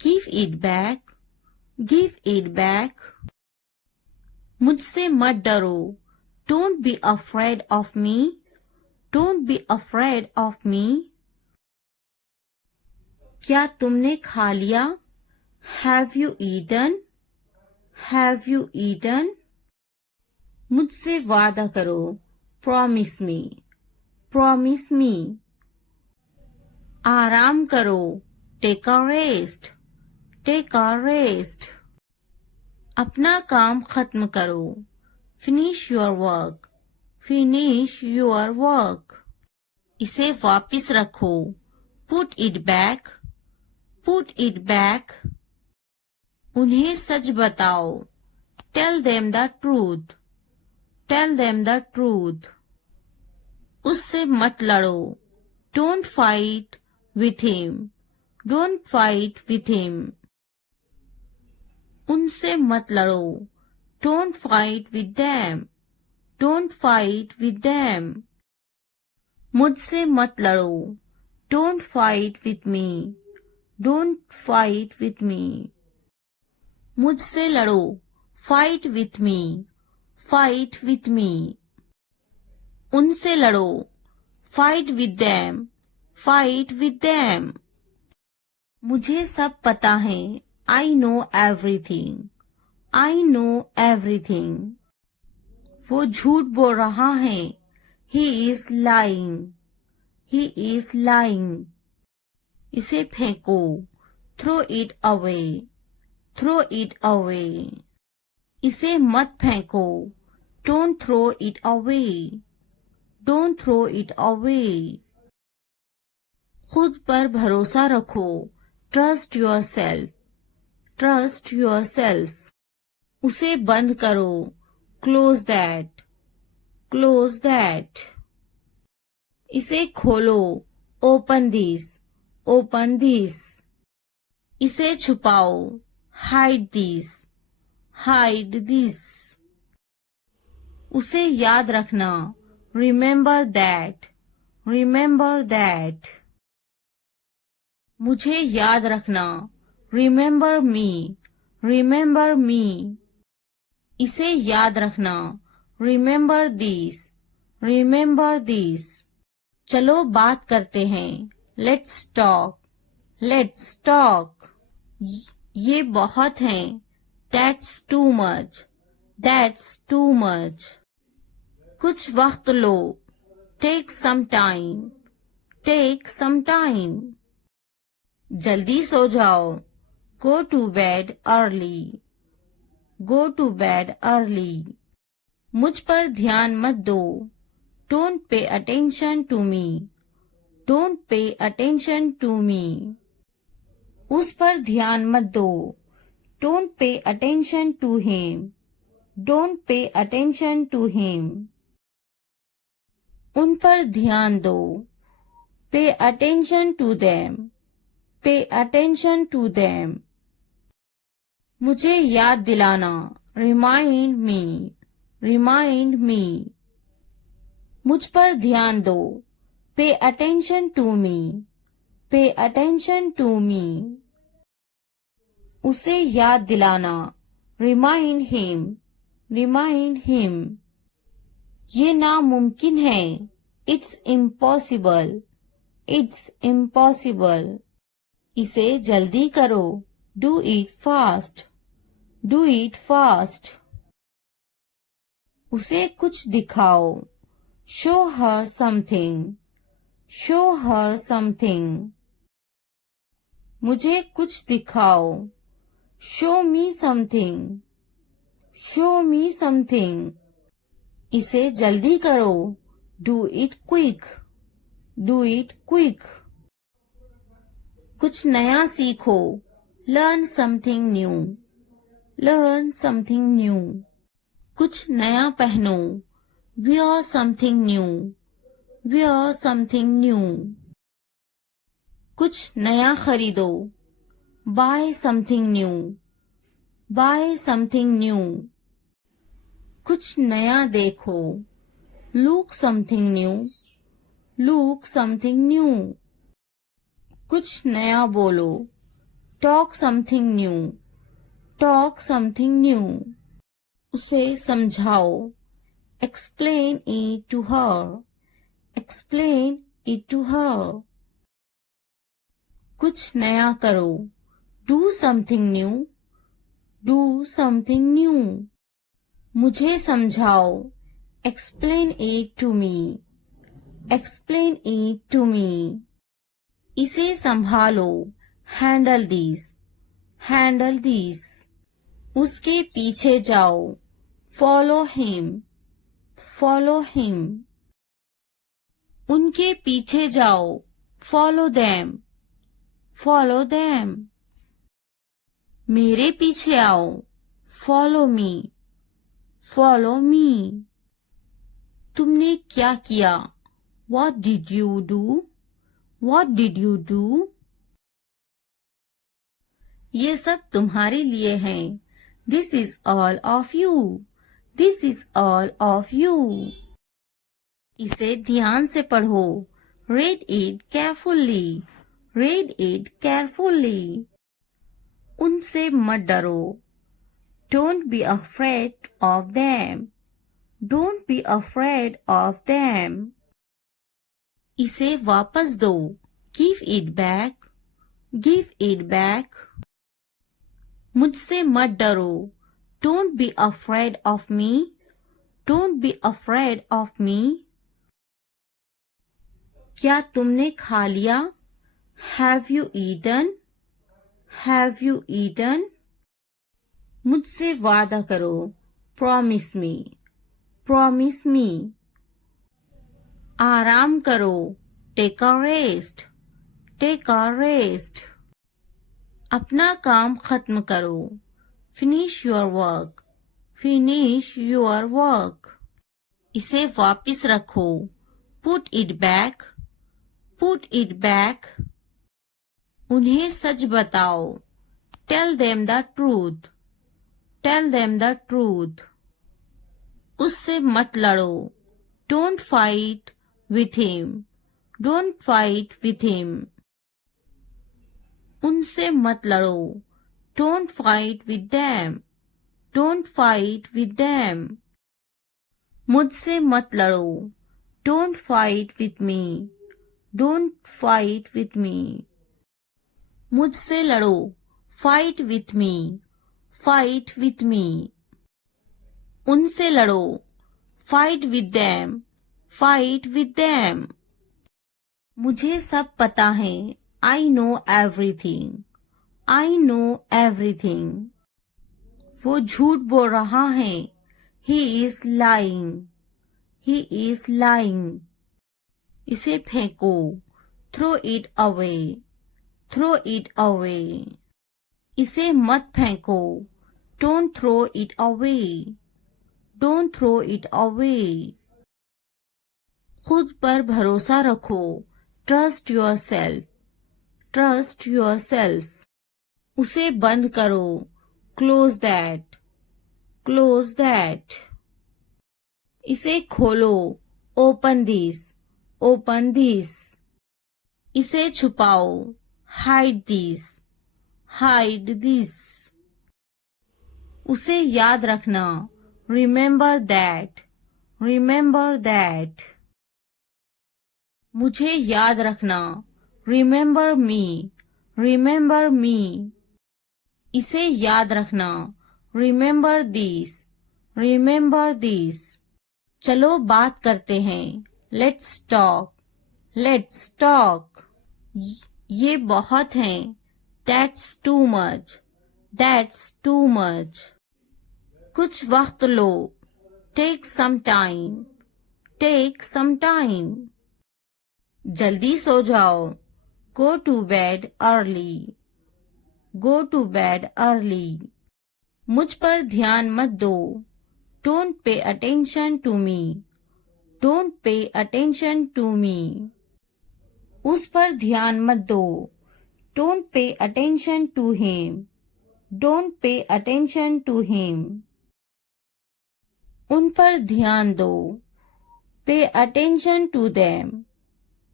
Give it back. Give it back. मुझसे मत डरो. Don't be afraid of me. Don't be afraid of me. क्या तुमने खा लिया? Have you eaten? Have you eaten? मुझसे वादा करो. Promise me. Promise me. आराम करो. Take a rest. Take a rest. अपना काम खत्म करो. Finish your work. Finish your work. इसे वापस रखो. Put it back. Put it back. उन्हें सच बताओ. Tell them the truth. Tell them the truth. उससे मत लड़ो. Don't fight with him. Don't fight with him. उनसे मत लड़ो. Don't fight with them. Don't fight with them. मुझसे मत लड़ो. Don't fight with me. Don't fight with me. मुझसे लड़ो. Fight with me. Fight with me. उनसे लड़ो. Fight with them. Fight with them. मुझे सब पता है. I know everything. I know everything. वो झूठ बोल रहा है. He is lying. He is lying. इसे फेंको. Throw it away. Throw it away. इसे मत फेंको. Don't throw it away. Don't throw it away. खुद पर भरोसा रखो. Trust yourself. Trust yourself. उसे बंद करो. Close that. Close that. इसे खोलो. Open this. Open this. इसे छुपाओ. Hide this. Hide this. उसे याद रखना. Remember that. Remember that. मुझे याद रखना. Remember me. Remember me. इसे याद रखना. Remember this. Remember this. चलो बात करते हैं. Let's talk. Let's talk. ये बहुत है. That's too much. That's too much. कुछ वक्त लो. Take some time. Take some time. जल्दी सो जाओ. Go to bed early. Go to bed early. मुझ पर ध्यान मत दो. Don't pay attention to me. Don't pay attention to me. उस पर ध्यान मत दो. Don't pay attention to him. Don't pay attention to him. उन पर ध्यान दो. Pay attention to them. Pay attention to them. मुझे याद दिलाना. Remind me. Remind me. मुझ पर ध्यान दो. Pay attention to me. Pay attention to me. उसे याद दिलाना. Remind him. Remind him. ये नामुमकिन है. It's impossible. It's impossible. इसे जल्दी करो. Do it fast. Do it fast. उसे कुछ दिखाओ. Show her something. Show her something. मुझे कुछ दिखाओ. Show me something. Show me something. इसे जल्दी करो. Do it quick. Do it quick. कुछ नया सीखो. Learn something new. Learn something new. कुछ नया पहनो. Wear something new. Wear something new. कुछ नया खरीदो. Buy something new. Buy something new. कुछ नया देखो. Look something new. Look something new. कुछ नया बोलो. Talk something new. Talk something new. उसे समझाओ. Explain it to her. Explain it to her. कुछ नया करो. Do something new. Do something new. मुझे समझाओ. Explain it to me. Explain it to me. इसे संभालो. Handle this. Handle this. उसके पीछे जाओ. Follow him. Follow him. उनके पीछे जाओ. Follow them. follow them. मेरे पीछे आओ, follow me, follow me. तुमने क्या किया? What did you do? What did you do? ये सब तुम्हारे लिए हैं. This is all of you. This is all of you. इसे ध्यान से पढ़ो. Read it carefully. Read it carefully. उनसे मत डरो. Don't be afraid of them. Don't be afraid of them. इसे वापस दो. Give it back. Give it back. मुझसे मत डरो. Don't be afraid of me. Don't be afraid of me. क्या तुमने खा लिया? Have you eaten? Have you eaten? मुझसे वादा करो. Promise me. Promise me. आराम करो. Take a rest. Take a rest. अपना काम खत्म करो. Finish your work. Finish your work. इसे वापस रखो. Put it back. Put it back. उन्हें सच बताओ. Tell them the truth. Tell them the truth. उससे मत लड़ो. Don't fight with him. Don't fight with him. उनसे मत लड़ो. Don't fight with them. Don't fight with them. मुझसे मत लड़ो. Don't fight with me. Don't fight with me. मुझसे लड़ो. Fight with me. Fight with me. उनसे लड़ो. Fight with them. Fight with them. मुझे सब पता है. I know everything. I know everything. वो झूठ बोल रहा है. He is lying. He is lying. इसे फेंको. Throw it away. Throw it away. इसे मत फेंको. Don't throw it away. Don't throw it away. खुद पर भरोसा रखो. Trust yourself. Trust yourself. उसे बंद करो. Close that. Close that. इसे खोलो. Open this. Open this. इसे छुपाओ. Hide this. Hide this. उसे याद रखना. Remember that. Remember that. मुझे याद रखना. Remember me. Remember me. इसे याद रखना. Remember this. Remember this. चलो बात करते हैं. Let's talk. Let's talk. ये बहुत है. That's too much. That's too much. कुछ वक्त लो. Take some time. Take some time. जल्दी सो जाओ. Go to bed early. Go to bed early. मुझ पर ध्यान मत दो. Don't pay attention to me. Don't pay attention to me. उस पर ध्यान मत दो. Don't pay attention to him. Don't pay attention to him. उन पर ध्यान दो. Pay attention to them.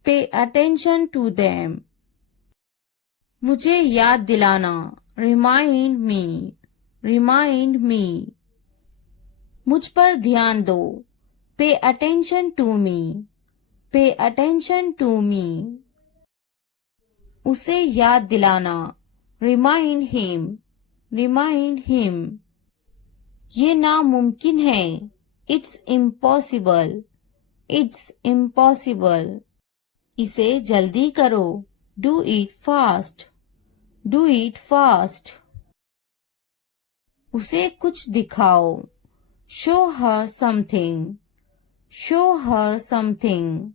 Pay attention to them. मुझे याद दिलाना. Remind me. Remind me. मुझ पर ध्यान दो. Pay attention to me. Pay attention to me. उसे याद दिलाना. Remind him. Remind him. ये नामुमकिन है. It's impossible. It's impossible. इसे जल्दी करो. Do it fast. Do it fast. उसे कुछ दिखाओ. Show her something. Show her something.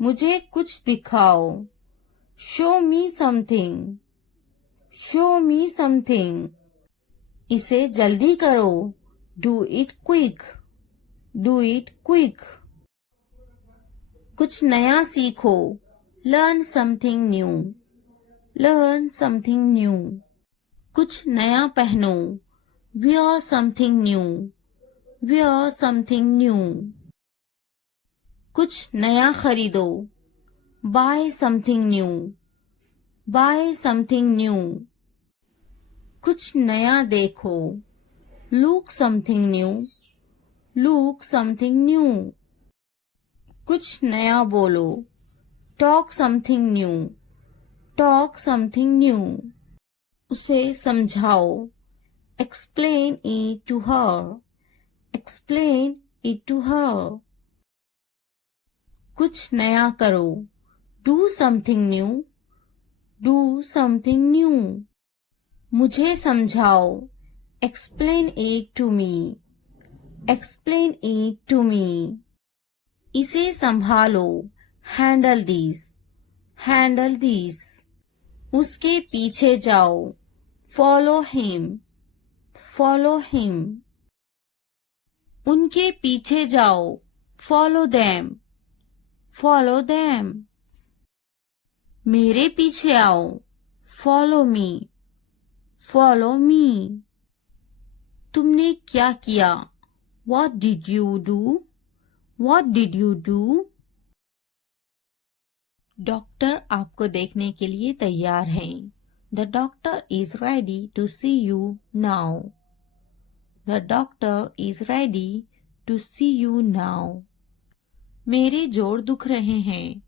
मुझे कुछ दिखाओ. Show me something, show me something. इसे जल्दी करो, do it quick, do it quick. कुछ नया सीखो, learn something new, learn something new. कुछ नया पहनो, wear something new, wear something new। कुछ नया खरीदो, buy something new, buy something new। कुछ नया देखो, look something new, look something new। कुछ नया बोलो, talk something new, talk something new। उसे समझाओ, explain it to her, explain it to her। कुछ नया करो, do something new, do something new। मुझे समझाओ, explain it to me, explain it to me। इसे संभालो, handle this, handle this। उसके पीछे जाओ, follow him, follow him। उनके पीछे जाओ, follow them, follow them। मेरे पीछे आओ, follow me, follow me। तुमने क्या किया, what did you do, what did you do। Doctor आपको देखने के लिए तैयार हैं। The doctor is ready to see you now, the doctor is ready to see you now। मेरे जोड़ दुख रहे हैं,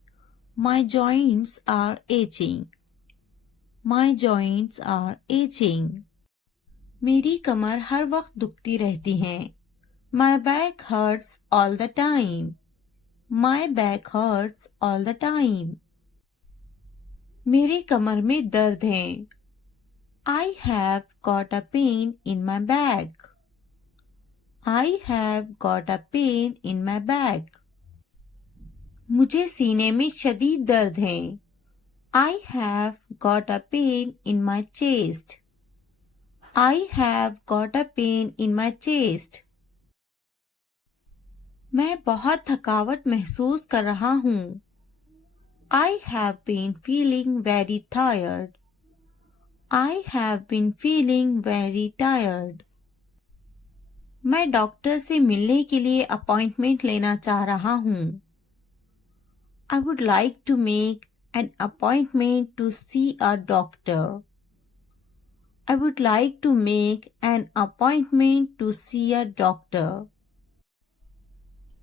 my joints are aching, my joints are aching। मेरी कमर हर वक्त दुखती रहती है, my back hurts all the time, my back hurts all the time। मेरी कमर में दर्द है, I have got a pain in my back, I have got a pain in my back। मुझे सीने में शदीद दर्द है, I have got a pain in my chest, I have got a pain in my chest। मैं बहुत थकावट महसूस कर रहा हूँ, I have been feeling very tired, I have been feeling very tired। मैं डॉक्टर से मिलने के लिए अपॉइंटमेंट लेना चाह रहा हूँ, I would like to make an appointment to see a doctor, I would like to make an appointment to see a doctor।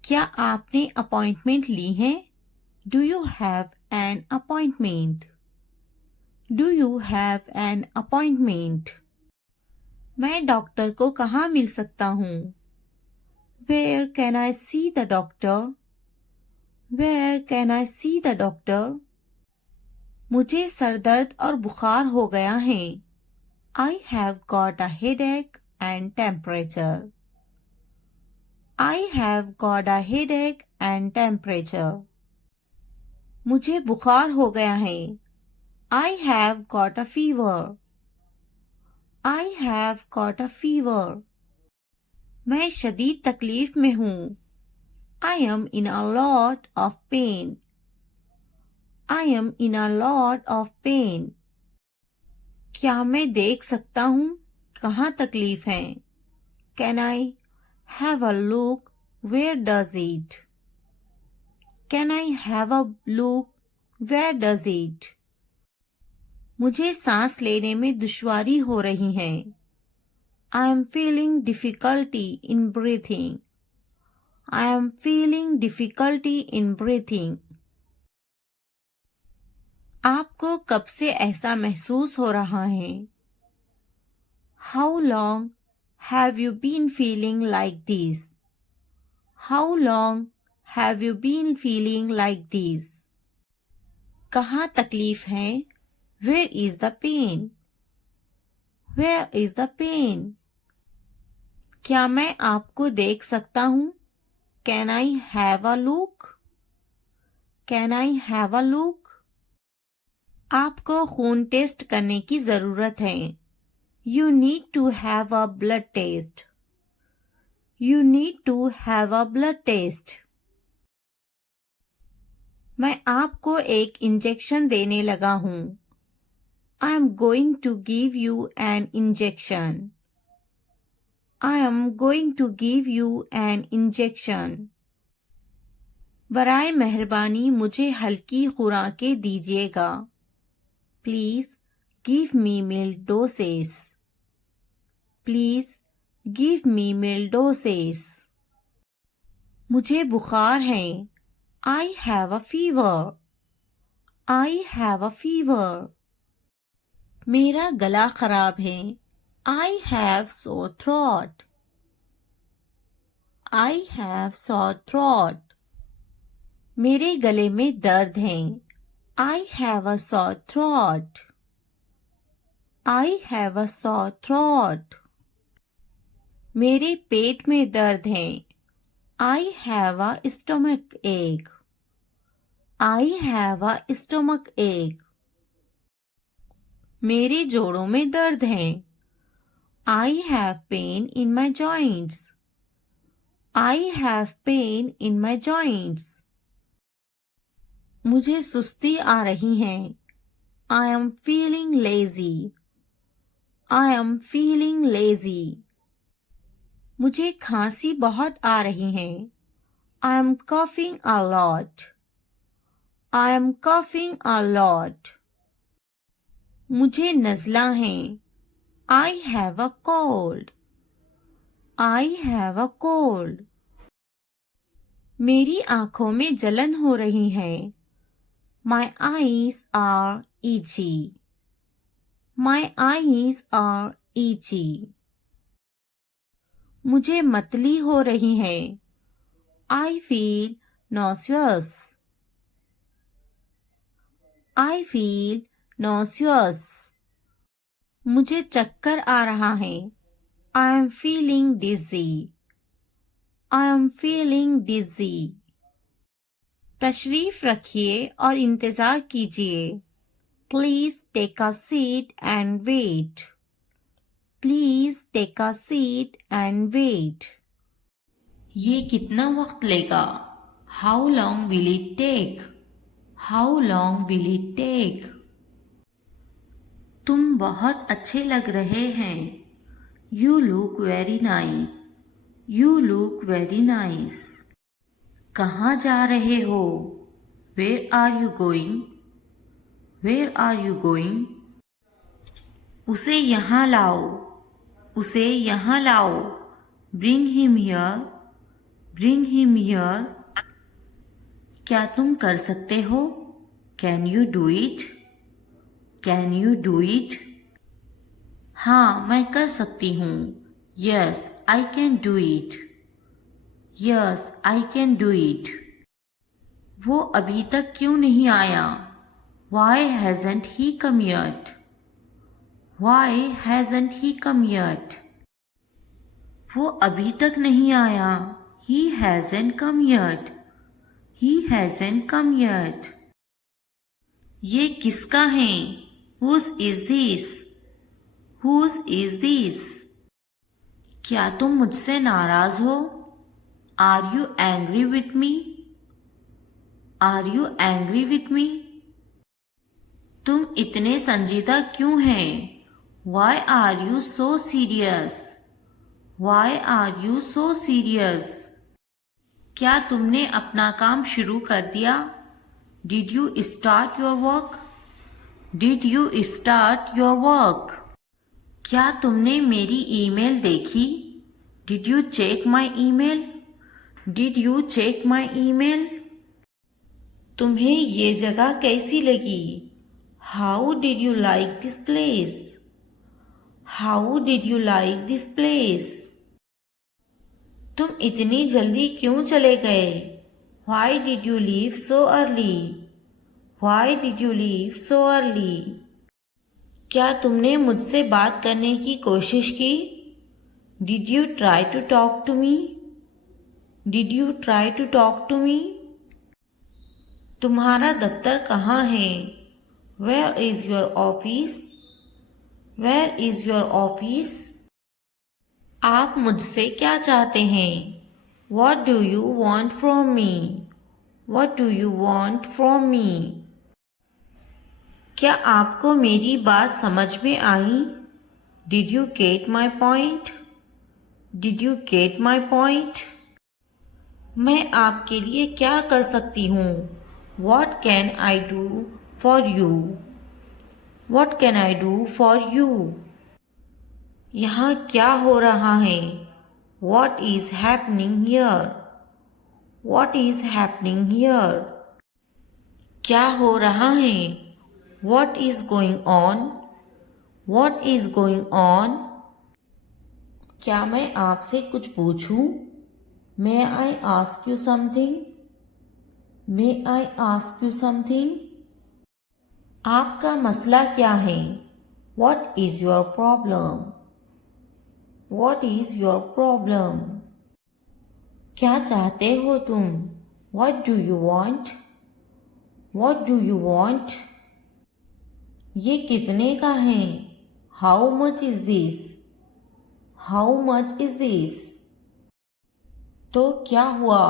क्या आपने अपॉइंटमेंट ली है, Do you have an appointment, Do you have an appointment। मैं doctor को कहाँ मिल सकता हूँ, Where can I see the doctor, Where can I see the doctor। मुझे sir दर्द और बुखार हो गया है, I have got a headache and temperature, I have got a headache and temperature। मुझे बुखार हो गया है, I have got a fever, I have got a fever। मैं शदीद तकलीफ में हूँ, I am in a lot of pain, I am in a lot of pain। क्या मैं देख सकता हूँ कहाँ तकलीफ है, Can I have a look where does it, Can I have a look where does it। मुझे सांस लेने में दुश्वारी हो रही है, I am feeling difficulty in breathing, I am feeling difficulty in breathing। आपको कब से ऐसा महसूस हो रहा है, How long have you been feeling like this, How long have you been feeling like this। कहाँ तकलीफ है, Where is the pain, Where is the pain। क्या मैं आपको देख सकता हूँ, Can I have a look, Can I have a look। आपको खून टेस्ट करने की ज़रूरत है। You need to have a blood test. You need to have a blood test. मैं आपको एक इंजेक्शन देने लगा हूँ। I am going to give you an injection. I am going to give you an injection. बराए मेहरबानी मुझे हल्की खुराकें दीजिएगा। Please give me mild doses. Please give me mild doses. मुझे बुखार है। I have a fever. I have a fever. मेरा गला खराब है। I have sore throat. I have sore throat. मेरे गले में दर्द है। I have a sore throat. I have a sore throat. मेरे पेट में दर्द है। I have a stomach ache. I have a stomach ache. मेरे जोड़ों में दर्द है। I have pain in my joints. I have pain in my joints. मुझे सुस्ती आ रही है। I am feeling lazy. I am feeling lazy. मुझे खांसी बहुत आ रही है। I am coughing a lot. I am coughing a lot. मुझे नज़ला है। I have a cold. I have a cold. मेरी आँखों में जलन हो रही है। My eyes are itchy. My eyes are itchy. मुझे मतली हो रही है। I feel nauseous. I feel nauseous. मुझे चक्कर आ रहा है। I am feeling dizzy. I am feeling dizzy. तशरीफ रखिए और इंतज़ार कीजिए। Please take a seat and wait. Please take a seat and wait. ये कितना वक्त लेगा? How long will it take? How long will it take? तुम बहुत अच्छे लग रहे हैं। You look very nice. You look very nice. कहाँ जा रहे हो? Where are you going? Where are you going? उसे यहाँ लाओ। उसे यहाँ लाओ। Bring him here. Bring him here. क्या तुम कर सकते हो? Can you do it? Can you do it? हाँ, मैं कर सकती हूँ। Yes, I can do it. Yes, I can do it. वो अभी तक क्यों नहीं आया? Why hasn't he come yet? Why hasn't he come yet? वो अभी तक नहीं आया। He hasn't come yet. He hasn't come yet. ये किसका है? Whose is this? Whose is this? क्या तुम मुझसे नाराज हो? Are you angry with me? Are you angry with me? तुम इतने संजीदा क्यों हैं? Why are you so serious? Why are you so serious? क्या तुमने अपना काम शुरू कर दिया? Did you start your work? Did you start your work? क्या तुमने मेरी ईमेल देखी? Did you check my email? Did you check my email? तुम्हें ये जगह कैसी लगी? How did you like this place? How did you like this place? तुम इतनी जल्दी क्यों चले गए? Why did you leave so early? Why did you leave so early? क्या तुमने मुझसे बात करने की कोशिश की? Did you try to talk to me? Did you try to talk to me? तुम्हारा दफ्तर कहाँ है? Where is your office? Where is your office? आप मुझसे क्या चाहते हैं? What do you want from me? What do you want from me? क्या आपको मेरी बात समझ में आई? Did you get my point? Did you get my point? मैं आपके लिए क्या कर सकती हूँ? What can I do for you? What can I do for you? यहाँ क्या हो रहा है? What is happening here? What is happening here? क्या हो रहा है? What is going on? What is going on? क्या मैं आपसे कुछ पूछूं? May I ask you something? May I ask you something? आपका मसला क्या है? What is your problem? What is your problem? क्या चाहते हो तुम? What do you want? What do you want? ये कितने का है? How much is this? How much is this? तो क्या हुआ?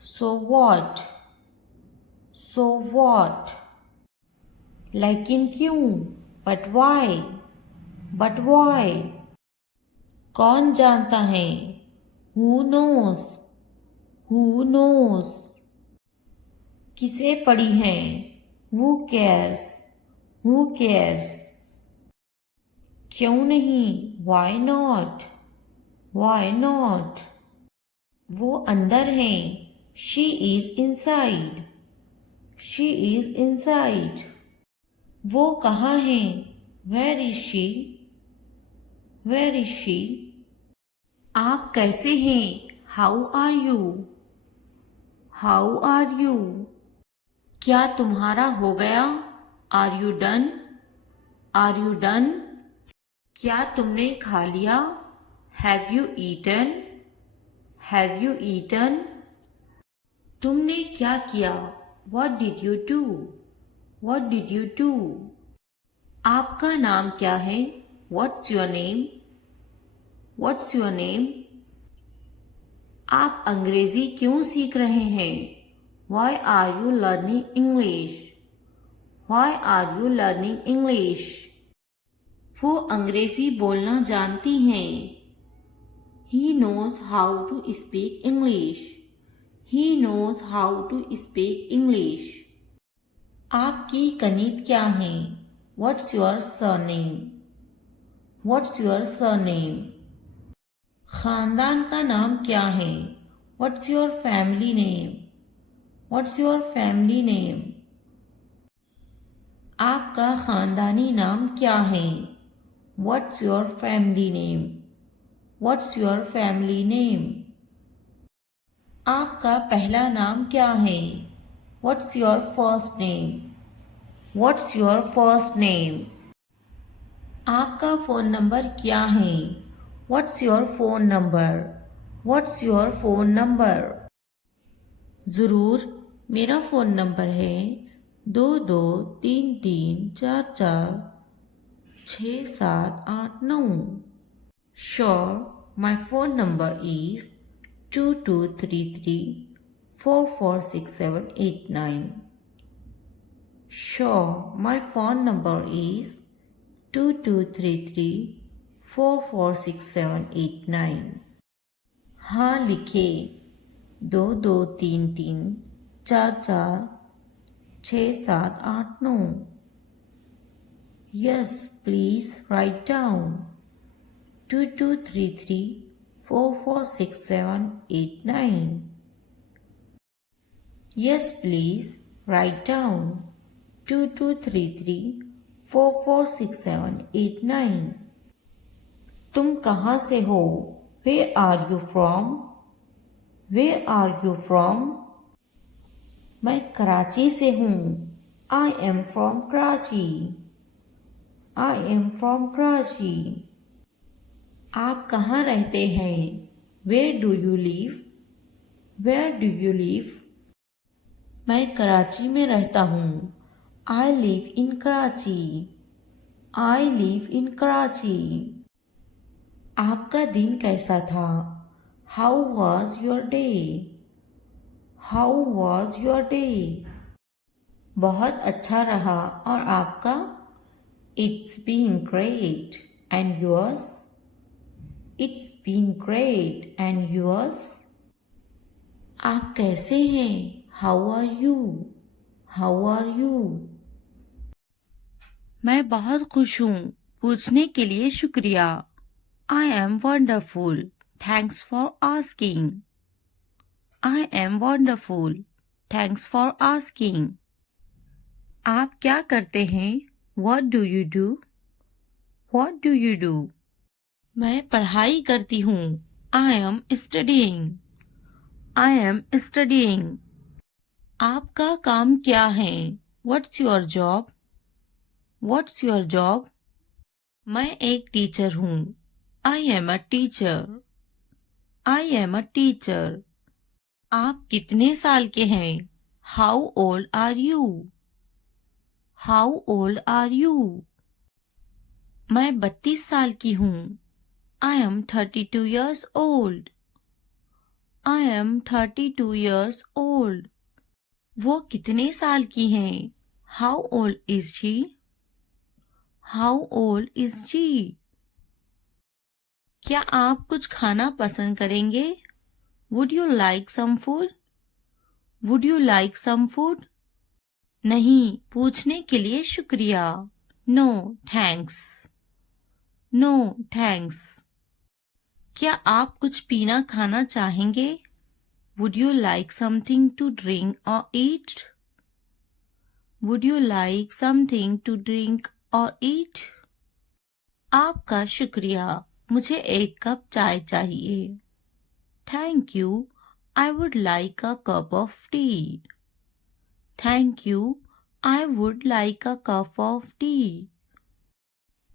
So what? So what? लेकिन क्यों? But why? But why? कौन जानता है? Who knows? Who knows? किसे पड़ी है? Who cares? Who cares? क्यों नहीं? Why not? Why not? वो अंदर है. She is inside. She is inside. वो कहाँ है? Where is she? Where is she? आप कैसे हैं? How are you? How are you? क्या तुम्हारा हो गया? Are you done? Are you done? क्या तुमने खा लिया? Have you eaten? Have you eaten? तुमने क्या किया? What did you do? What did you do? आपका नाम क्या है? What's your name? What's your name? आप अंग्रेजी क्यों सीख रहे हैं? Why are you learning English? Why are you learning English? वो अंग्रेजी बोलना जानती हैं. He knows how to speak English. He knows how to speak English. आपकी कनीत क्या है? What's your surname? What's your surname? खानदान का नाम क्या है? What's your family name? What's your family name? आपका खानदानी नाम क्या है? What's your family name? What's your family name? आपका पहला नाम क्या है? What's your first name? What's your first name? आपका फ़ोन नंबर क्या है? What's your phone number? What's your phone number? ज़रूर, मेरा फ़ोन नंबर है 2233446789. Sure, my phone number is 2233446789. Sure, my phone number is 2233446789. हाँ लिखे 2233446789. Yes, please write down 2233446789. Yes, please write down 2233446789. तुम कहाँ से हो? Where are you from? Where are you from? मैं कराची से हूँ. I am from Karachi. I am from Karachi. आप कहाँ रहते हैं? Where do you live? Where do you live? मैं कराची में रहता हूँ. I live in Karachi. I live in Karachi. आपका दिन कैसा था? How was your day? How was your day? बहुत अच्छा रहा और आपका? It's been great. And yours? It's been great. And yours? आप कैसे हैं? How are you? How are you? मैं बहुत खुश हूँ। पूछने के लिए शुक्रिया। I am wonderful. Thanks for asking. I am wonderful. Thanks for asking. आप क्या करते हैं? What do you do? What do you do? मैं पढ़ाई करती हूँ। I am studying. I am studying. आपका काम क्या है? What's your job? What's your job? मैं एक टीचर हूँ। I am a teacher. I am a teacher. आप कितने साल के हैं? How old are you? How old are you? मैं 32 साल की हूँ। I am 32 years old. I am 32 years old. वो कितने साल की हैं? How old is she? How old is she? क्या आप कुछ खाना पसंद करेंगे? Would you like some food? Would you like some food? नहीं, पूछने के लिए शुक्रिया। No, thanks. No, thanks. क्या आप कुछ पीना खाना चाहेंगे? Would you like something to drink or eat? Would you like something to drink or eat? आपका शुक्रिया। मुझे एक कप चाय चाहिए। Thank you. I would like a cup of tea. Thank you. I would like a cup of tea.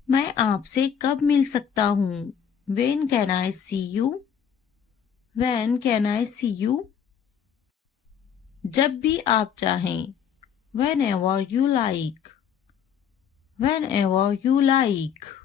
मैं आपसे कब मिल सकता हूँ? When can I see you? When can I see you? जब भी आप चाहें। Whenever you like. Whenever you like.